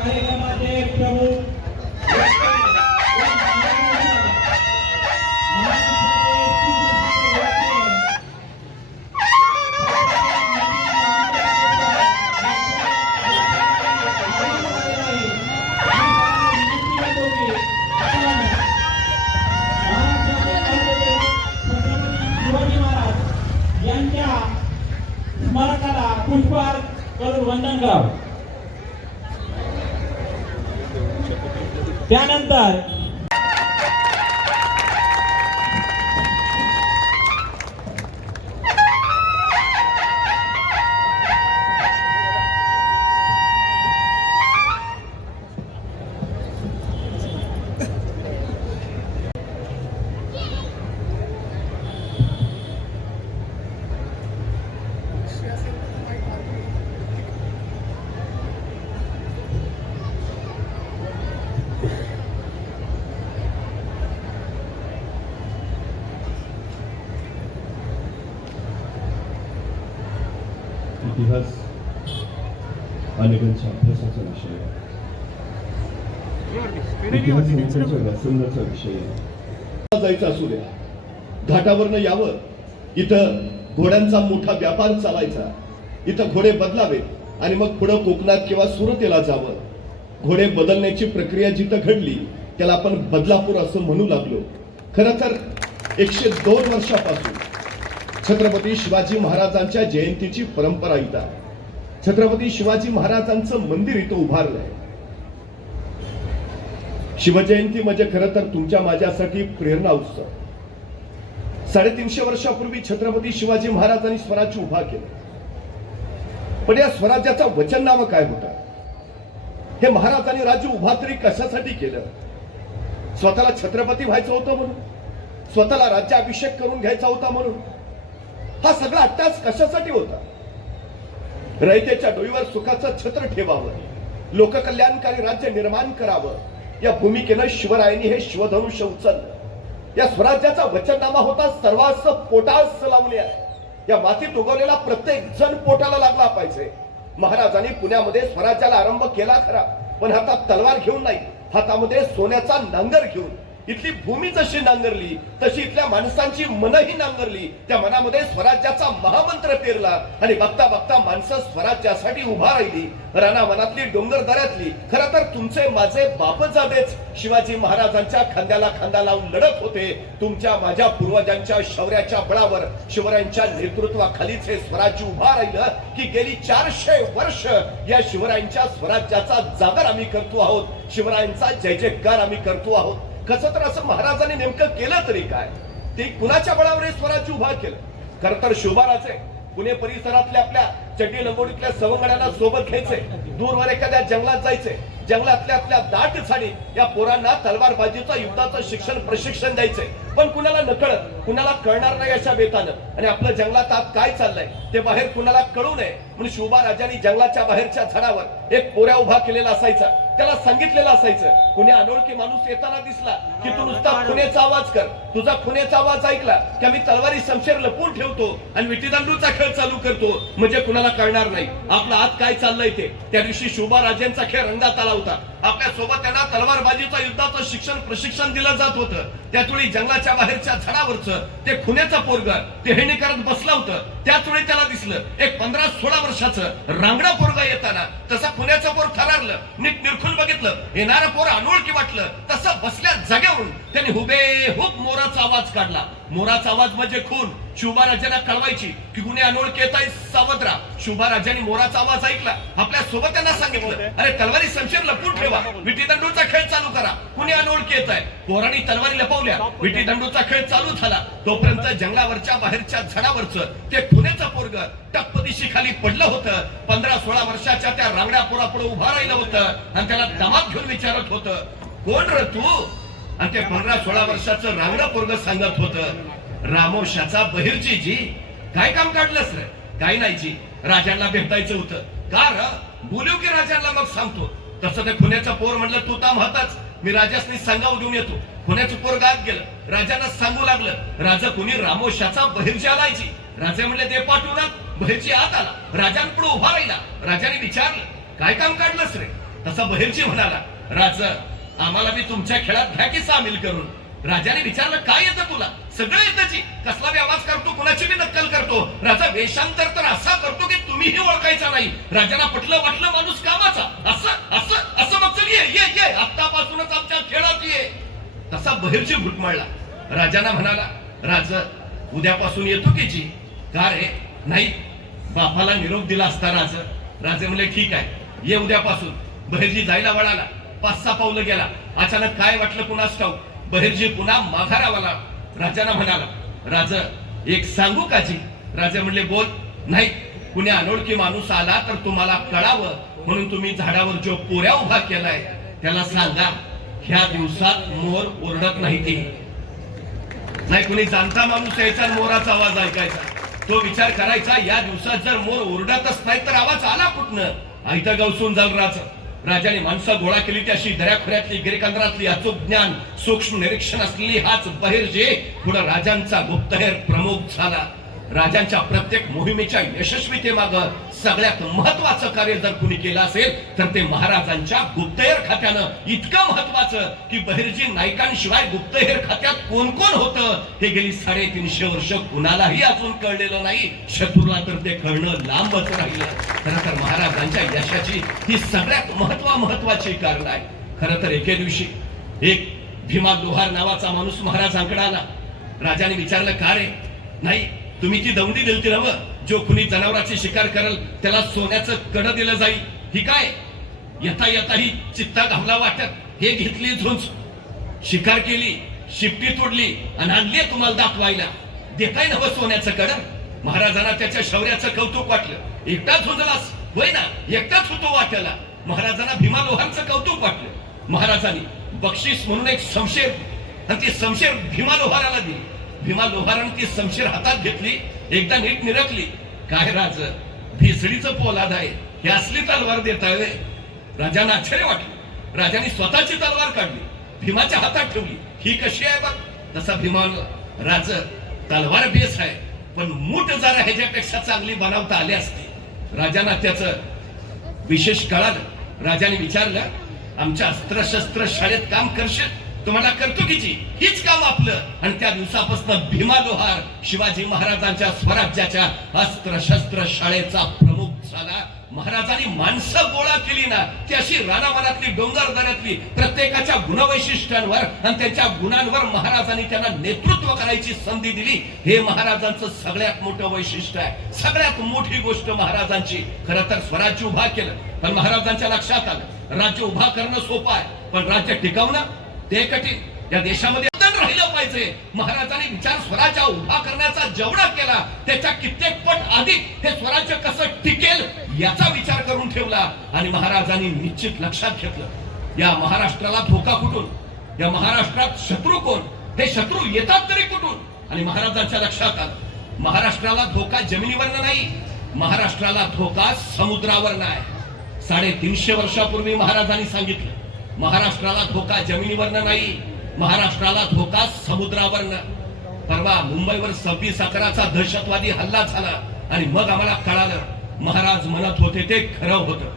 कार्यक्रमाचे प्रमुख स्मारकाला पुष्पहार करून वंदन करावं. त्यानंतर इतिहास अनेकांच्या अभ्यासाचा विषय आहे. इतिहास अनेकांच्या व्यासंगाचा विषय आहे. जायचं असू द्या, घाटावरनं यावं, इथं घोड्यांचा मोठा व्यापार चालायचा, इथं घोडे बदलावे आणि मग पुढं कोकणात किंवा सुरतेला जावं. घोडे बदलण्याची प्रक्रिया जिथं घडली त्याला आपण बदलापूर असं म्हणू लागलो. खरं तर 102 वर्षापासून छत्रपती शिवाजी महाराजांच्या जयंतीची परंपरा इथं. छत्रपती शिवाजी महाराजांचं मंदिर इथं उभारलंय. शिवजयंती म्हणजे खरं तर तुमच्या माझ्यासाठी प्रेरणा उत्सव. 350 वर्षापूर्वी छत्रपती शिवाजी महाराजांनी स्वराज्य उभा केलं. पण या स्वराज्याचा वचननामा काय होता? हे महाराजांनी राज्य उभा तरी कशासाठी केलं? स्वतःला छत्रपती व्हायचं होतं म्हणून? स्वतःला राज्याभिषेक करून घ्यायचा होता म्हणून? हा सगळा अट्टास कशासाठी होता? रयतेच्या डोईवर सुखाचं छत्र ठेवावं, लोककल्याणकारी राज्य निर्माण करावं, या भूमिकेनं शिवरायांनी हे शिवधनुष्य उचललं. या स्वराज्याचा वचननामा होता सर्वांस पोटास लावणे आहे. या मातीत उगवलेला प्रत्येक जण पोटाला लागला पाहिजे. महाराजांनी पुण्यामध्ये स्वराज्याला आरंभ केला खरा, पण हातात तलवार घेऊन नाही, हातामध्ये सोन्याचा नांगर घेऊन. इथली भूमी जशी नांगरली तशी इथल्या माणसांची मनही नांगरली. त्या मनामध्ये स्वराज्याचा महामंत्र पेरला आणि बघता बघता माणसं स्वराज्यासाठी उभा राहिली. रानावनातली डोंगर दऱ्यातली खरं तर तुमचे माझे बापजादेच शिवाजी महाराजांच्या खांद्याला खांदा लावून लढत होते. तुमच्या माझ्या पूर्वजांच्या शौर्याच्या बळावर शिवरायांच्या नेतृत्वाखालीच हे स्वराज्य उभा राहिलं की गेली 400 वर्ष या शिवरायांच्या स्वराज्याचा जागर आम्ही करतो आहोत. शिवरायांचा जय जयकार आम्ही करतो आहोत. कसं तर असं महाराजांनी नेमकं केलं तरी काय? ते कुणाच्या बळावर हे स्वराज्य उभा केलं? खरं तर शिवबाराचे पुणे परिसरातल्या आपल्या चड्डी लंगोटीतल्या सवंगड्यांना सोबत घ्यायचे, दूरवर एखाद्या जंगलात जायचे, जंगलातल्या दाट झाडी या पोरांना तलवारबाजीचं युद्धाचं शिक्षण प्रशिक्षण द्यायचे. पण कुणाला नकळत, कुणाला कळणार नाही अशा बेतानं. आणि आपलं जंगलात आत काय चाललंय ते बाहेर कुणाला कळू नये म्हणून शिवबा राजांनी जंगलाच्या बाहेरच्या झाडावर एक पोऱ्या उभा केलेला असायचा. त्याला सांगितलेलं असायचं, कुणी अनोळखी माणूस येताना दिसला की तू नुसता खुनेचा आवाज कर. तुझा खुनेचा आवाज ऐकला की आम्ही तलवारी शमशेर लपवून ठेवतो आणि विटीदांडूचा खेळ चालू करतो, म्हणजे कुणाला कळणार नाही आपला आत काय चाललंय ते. त्या दिवशी शिवबा राजांचा खेळ रंगात आला होता. आपल्या सोबत त्यांना तलवारबाजीचं युद्धाचं शिक्षण प्रशिक्षण दिलं जात होतं. त्याचवेळी जंगलाच्या बाहेरच्या झाडावरचं ते खुनेचं पोरग ते हेणी करत बसला होतं. त्याचवेळी त्याला दिसलं एक 15-16 वर्षाचं रांगडा पोरगा येताना. तसा खुनेचं पोर थरारलं, नीट निरखून बघितलं, येणारं पोर अनोळखी वाटलं. तसं बसल्या जागेवरून त्यांनी हुबेहूब मोराचा आवाज काढला. मोराचा आवाज म्हणजे खून. शिवबा राजांना कळवायची की कुणी अनोळखी येत आहे, सावध राहा. शिवबा राजांनी मोराचा आवाज ऐकला. आपल्या सोबत त्यांना सांगितलं, अरे तलवारी शमशेर लपवून ठेवा, विटीदंडूचा खेळ चालू करा, कुणी अनोळखी येत आहे. पोरांनी तलवारी लपवल्या, विटीदंडूचा खेळ चालू झाला. तोपर्यंत जंगलावरच्या बाहेरच्या झाडावरचं ते खुनेचं पोरग टप्पदिशी खाली पडलं होतं. 15-16 वर्षाच्या त्या रांगड्या पोरापुढे उभा राहिलं होतं आणि त्याला दमात घेऊन विचारत होतं, कोण रे तू? आणि ते 15-16 वर्षाचं रांगडा पोरग सांगत होतं, रामोशाचा बहिर्जी जी. काय काम काढलंस रे? काय नाही जी, राजांना भेटायचं होतं. का र? बोलू की राजांना मग सांगतो. तसं ते खुन्याचा पोर म्हणलं, तू ताम हाताच, मी राजासनी सांगाव देऊन येतो. खुन्याचं पोर गात गेलं, राजांना सांगू लागलं, राजा कुणी रामोशाचा बहिर्जी आलायची. राजे म्हणले ते पाठवून. बहिर्जी आत आला, राजांपुढे उभा राहिला. राजाने विचारलं, काय काम काढलंस रे? तसा बहिर्जी म्हणाला, राज आम्हाला बी तुमच्या खेळात घ्या की सामील करून. राजाने विचारलं, काय येतं तुला? सगळं येतं जी. कसला बी आवाज करतो, कुणाची बी नक्कल करतो. राजा वेषांतर तर असा करतो की तुम्हीही ओळखायचा नाही. राजाला पटलं वाटलं माणूस कामाचा. असं असं असं मग चल ये ये ये, आत्तापासूनच आमच्या खेळात ये. तसा बहिर्जी घुटमळला. राजाला म्हणाला, राज उद्यापासून येतो की जी? का रे? नाही, बापाला निरोप दिला असता राज. राजे म्हणले, ठीक आहे ये उद्यापासून. बहिर्जी जायला वळाला. 5-6 पावलं गेला. अचानक काय वाटलं कुणास ठाऊक, बहिर्जी पुन्हा माघारावाला. राजाला म्हणाला, राज एक सांगू का जी? राजे म्हणले, बोल. नाही, कुणी अनोळखी माणूस आला तर तुम्हाला कळावं म्हणून तुम्ही झाडावर जो पोऱ्या उभा केलाय त्याला सांगा ह्या दिवसात मोर ओरडत नाही. ते नाही, कुणी जाणता माणूस यायचा मोराचा आवाज ऐकायचा. तो विचार करायचा, या दिवसात जर मोर ओरडतच नाही तर आवाज आला कुठनं? आयतं गवसून जाल राज. राजाने माणसं गोळा केली, ती अशी दऱ्याखोऱ्यातली गिरिकंदरातली अचूक ज्ञान सूक्ष्म निरीक्षण असलेली हाच बहिर्जी पुढे राजांचा गुप्तहेर प्रमुख झाला. राजांच्या प्रत्येक मोहिमेच्या यशस्वीतेमाग सगळ्यात महत्वाचं कार्य जर कुणी केलं असेल तर ते महाराजांच्या गुप्तहेर खात्यानं इतकं महत्वाचं की बहिर्जी नायकांशिवाय गुप्तहेर खात्यात कोण कोण होतं हे गेली 350 वर्ष कुणालाही अजून कळलेलं नाही. शत्रूला तर ते कळणं लांबच राहिलं. खरं तर महाराजांच्या यशाची ही सगळ्यात महत्वाची कारण आहे. खरं तर एके दिवशी एक भीमा लोहार नावाचा माणूस महाराजांकडे आला. राजाने विचारलं, का रे? नाही, तुम्ही ती दौंडी दिलती नव, जो कुणी जनावराची शिकार करेल त्याला सोन्याचं कडं दिलं जाईल. ही काय? येता येता ही चित्ता घावला वाटत हे घेतली झुंज, शिकार केली, शिपटी तोडली आणि आणली तुम्हाला दाखवायला. देताय नव सोन्याचं कडं? महाराजांना त्याच्या शौर्याचं कौतुक वाटलं. एकटाच झुंजलास होय ना? एकटाच होतो वाट्याला. महाराजांना भीमा लोहारचं कौतुक वाटलं. महाराजांनी बक्षीस म्हणून एक शमशेर आणि ती शमशेर भीमा लोहाराला दिली. भीमा लोहारानं ती शमशेर हातात घेतली, एकदा नीट निरखली. काय राज, भिसडीचं पोलाद आहे, ही असली तलवार देताय वे? राजांना आश्चर्य वाटलं. राजाने स्वतःची तलवार काढली, भीमाच्या हातात ठेवली. ही कशी आहे बघ? तसा भीमा, राज तलवार बेस आहे पण मूठ जरा ह्याच्यापेक्षा चांगली बनवता आली असती. राजांना त्याचं विशेष कळालं. राजाने विचारलं, आमच्या अस्त्रशस्त्र शाळेत काम करशील? तुम्हाला करतो की जी? हीच काम आपलं. आणि त्या दिवसापासून भीमा लोहार शिवाजी महाराजांच्या स्वराज्याच्या अस्त्रशस्त्र शाळेचा प्रमुख झाला. महाराजांनी माणसं गोळा केली ना, ती अशी रानावनातली डोंगर दऱ्यातली प्रत्येकाच्या गुणवैशिष्ट्यांवर आणि त्यांच्या गुणांवर महाराजांनी त्यांना नेतृत्व करायची संधी दिली. हे महाराजांचं सगळ्यात मोठं वैशिष्ट्य आहे. सगळ्यात मोठी गोष्ट महाराजांची. खरं तर स्वराज्य उभा केलं पण महाराजांच्या लक्षात आलं, राज्य उभा करणं सोपं आहे पण राज्य टिकवणं ते कठीण. या देशामध्ये राहिलं पाहिजे. महाराजांनी विचार स्वराज्य उभा करण्याचा जेवढा केला त्याच्या कित्येक पट अधिक हे स्वराज्य कसं टिकेल याचा विचार करून ठेवला. आणि महाराजांनी निश्चित लक्षात घेतलं, या महाराष्ट्राला धोका कुठून? या महाराष्ट्रात शत्रू कोण? हे शत्रू येतात तरी कुठून? आणि महाराजांच्या लक्षात आलं, महाराष्ट्राला धोका जमिनीवर नाही, महाराष्ट्राला धोका समुद्रावर नाही. 350 वर्षापूर्वी महाराजांनी सांगितलं, महाराष्ट्राला धोका जमिनीवरनं नाही, महाराष्ट्राला धोका समुद्रावरनं. परवा मुंबईवर 26/11चा दहशतवादी हल्ला झाला आणि मग आम्हाला कळालं महाराज म्हणत होते ते खरं होतं.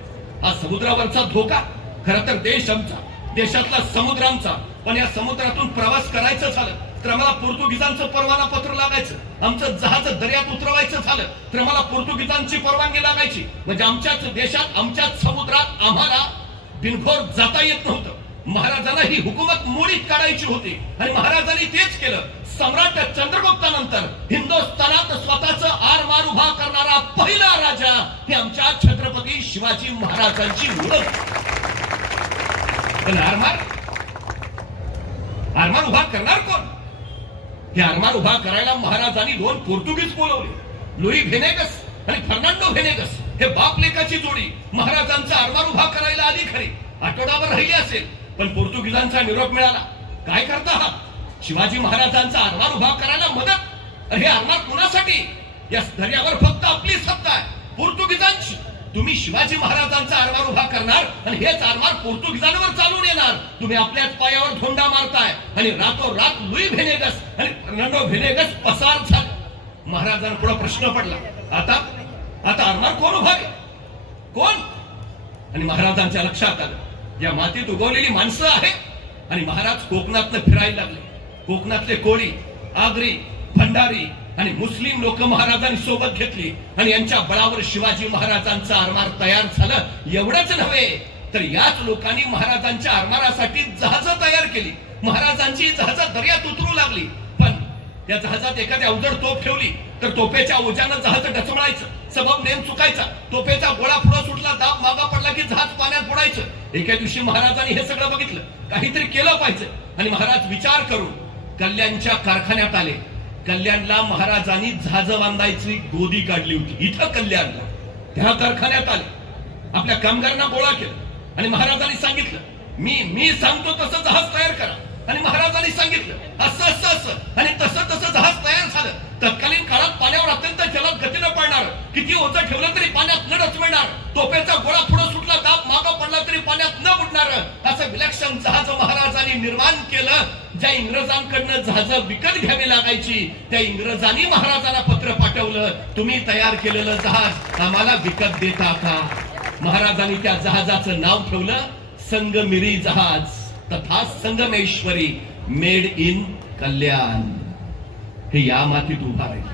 हा समुद्रावरचा धोका खरं तर देश आमचा, देशातला समुद्र आमचा. पण या समुद्रातून प्रवास करायचं झालं तर आम्हाला पोर्तुगीजांचं परवाना पत्र लागायचं. आमचं जहाज दर्यात उतरवायचं झालं तर आम्हाला पोर्तुगीजांची परवानगी लागायची. म्हणजे आमच्याच देशात, आमच्याच समुद्रात आम्हाला बिनखोर जाता येत नव्हतं. महाराजांना ही हुकूमत मोडीत काढायची होती आणि महाराजांनी तेच केलं. सम्राट चंद्रगुप्तानंतर हिंदुस्थानात स्वतःचं आरमार उभा करणारा पहिला राजा हे आमच्या छत्रपती शिवाजी महाराजांची ओळख. पण आरमार उभा करणार कोण? हे आरमार उभा करायला महाराजांनी 2 पोर्तुगीज बोलवले, लुई व्हेनेगस आणि फर्नांडो व्हेनेगस. हे बाप लेकाची जोडी महाराजांचा आरमार उभा करायला आली. खरी आठवडाभर राहिली असेल पण पोर्तुगीजांचा निरोप मिळाला. काय करता हा? शिवाजी महाराजांचा आरमार उभा करायला मदत. हे आरमार कुणासाठी? या दर्यावर फक्त आपली सत्ता आहे, पोर्तुगीजांची. तुम्ही शिवाजी महाराजांचा आरमार उभा करणार आणि हेच आरमार पोर्तुगीजांवर चालून येणार. तुम्ही आपल्याच पायावर धोंडा मारताय आणि रातोरात लुई व्हेनेगस आणि फर्नांडो व्हेनेगस पसार झाले. महाराजांपुढे प्रश्न पडला, आता आरमार कोण उभा आहे? कोण? आणि महाराजांच्या लक्षात आलं या मातीत उगवलेली माणसं आहेत आणि महाराज कोकणातनं फिरायला लागले. कोकणातले कोळी, आगरी, भंडारी आणि मुस्लिम लोक महाराजांनी सोबत घेतली आणि यांच्या बळावर शिवाजी महाराजांचा आरमार तयार झालं. एवढंच नव्हे तर याच लोकांनी महाराजांच्या आरमारासाठी जहाजं तयार केली. महाराजांची जहाजं दर्यात उतरू लागली. पण त्या जहाजात एखादी अवजड तोफ ठेवली तर तोफेच्या ओझ्यानं जहाज डचमळायचं, सबब नेम चुकायचा. तोफेचा गोळा पुढे सुटला, दाब मागा पडला की जहाज पाण्यात बुडायचं. एके दिवशी महाराजांनी हे सगळं बघितलं, काहीतरी केलं पाहिजे आणि महाराज विचार करून कल्याणच्या कारखान्यात आले. कल्याणला महाराजांनी जहाज बांधायची गोदी काढली होती. इथं कल्याणला त्या कारखान्यात आले, आपल्या कामगारांना गोळा केलं आणि महाराजांनी सांगितलं मी सांगतो तसं जहाज तयार करा. आणि महाराजांनी सांगितलं असं असं असं आणि तसं तसं जहाज तयार झालं. तत्कालीन काळात पाण्यावर अत्यंत जलद गतीनं पडणार, किती ओझं ठेवलं तरी पाण्यात न डचमळणार, तोफेचा गोळा पुढे सुटला, दाब मागा पडला तरी पाण्यात न बुडणार असं विलक्षण जहाज महाराजांनी निर्माण केलं. ज्या इंग्रजांकडनं जहाज विकत घ्यावी लागायची त्या इंग्रजांनी महाराजांना पत्र पाठवलं, तुम्ही तयार केलेलं जहाज आम्हाला विकत देता का. महाराजांनी त्या जहाजाचं नाव ठेवलं संगमिरी जहाज तथा संगमेश्वरी, मेड इन कल्याण. हे या मातीत उभा राहील.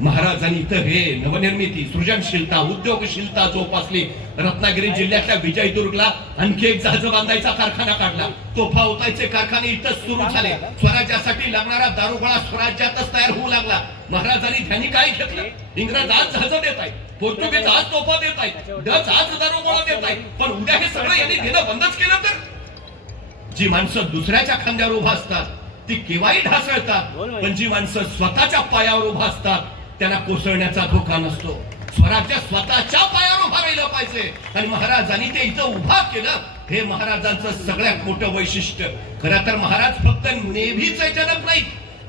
महाराजांनी इथं हे नवनिर्मिती, सृजनशीलता, उद्योगशीलता जोपासली. रत्नागिरी जिल्ह्यातल्या विजयदुर्गला आणखी एक जहाज बांधायचा कारखाना काढला. तोफा ओतायचे कारखाने इथं सुरू झाले. स्वराज्यासाठी लागणारा दारुगोळा स्वराज्यातच तयार होऊ लागला. महाराजांनी त्यांनी काय घेतलं, इंग्रज आज जहाज देत आहेत, पोर्तुगीज आज तोफा देत आहेत, डच आज दारुगोळा देत आहेत, पण उद्या हे सगळं यांनी देणं बंदच केलं तर. जी माणसं दुसऱ्याच्या खांद्यावर उभा असतात ती केव्हाही ढासळतात, पण जी माणसं स्वतःच्या पायावर उभा असतात त्यांना कोसळण्याचा धोका नसतो. स्वराज्य स्वतःच्या पायावर उभा राहिलं पाहिजे आणि महाराजांनी ते इथं उभा केलं. हे महाराजांचं सगळ्यात मोठं वैशिष्ट्य. खरं तर महाराज फक्त नेव्हीचे जनक नाही,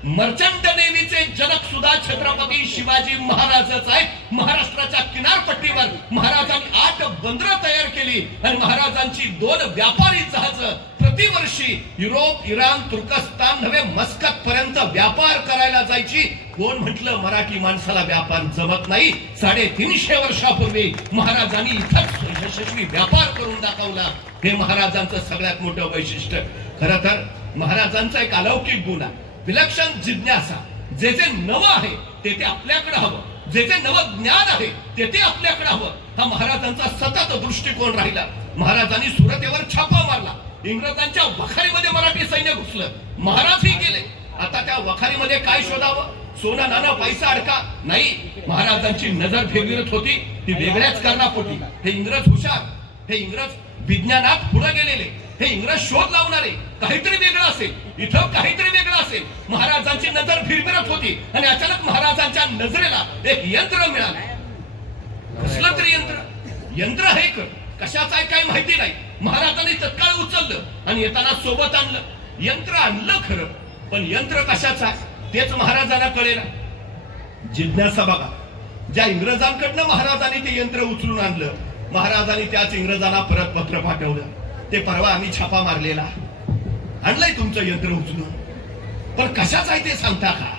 मर्चंट नेव्हीचे जनक सुद्धा छत्रपती शिवाजी महाराजच आहेत. महाराष्ट्राच्या किनारपट्टीवर महाराजांनी 8 बंदरं तयार केली आणि महाराजांची 2 व्यापारी जहाज प्रतिवर्षी युरोप, इराण, तुर्कस्तान नव्हे मस्कत पर्यंत व्यापार करायला जायची. कोण म्हटलं मराठी माणसाला व्यापार जमत नाही. 350 वर्षापूर्वी महाराजांनी इथंच यशस्वी व्यापार करून दाखवला. हे महाराजांचं सगळ्यात मोठं वैशिष्ट्य. खरं तर महाराजांचा एक अलौकिक गुण आहे, विलक्षण जिज्ञासा. जे जे नवं आहे ते आपल्याकडे हवं, जे जे नवं ज्ञान आहे ते आपल्याकडे हवं, हा महाराजांचा सतत दृष्टिकोन राहिला. महाराजांनी सुरतेवर छापा मारला. इंग्रजांच्या वखारीमध्ये मराठी सैन्य घुसलं, महाराजही गेले. आता त्या वखारीमध्ये काय शोधावं, सोनं नाणं पैसा अडका नाही. महाराजांची नजर फिरत होती ती वेगळ्याच कारणापोटी. हे इंग्रज हुशार, हे इंग्रज विज्ञानात पुढे गेलेले, हे इंग्रज शोध लावणारे. काहीतरी वेगळं असेल, इथं काहीतरी वेगळं असेल. महाराजांची नजर फिरत होती आणि अचानक महाराजांच्या नजरेला एक यंत्र मिळालं. कसलं तरी यंत्र हे कशाचं आहे काय माहिती नाही. महाराजांनी तत्काळ उचललं आणि येताना सोबत आणलं. यंत्र आणलं खरं, पण यंत्र कशाचं आहे तेच महाराजांना कळेना. जिज्ञासा बघा, ज्या इंग्रजांकडनं महाराजांनी ते यंत्र उचलून आणलं, महाराजांनी त्याच इंग्रजांना परत पत्र पाठवलं. ते परवा आम्ही छापा मारलेला, आणलंय तुमचं यंत्र उचलून, पण कशाचं आहे ते सांगता का.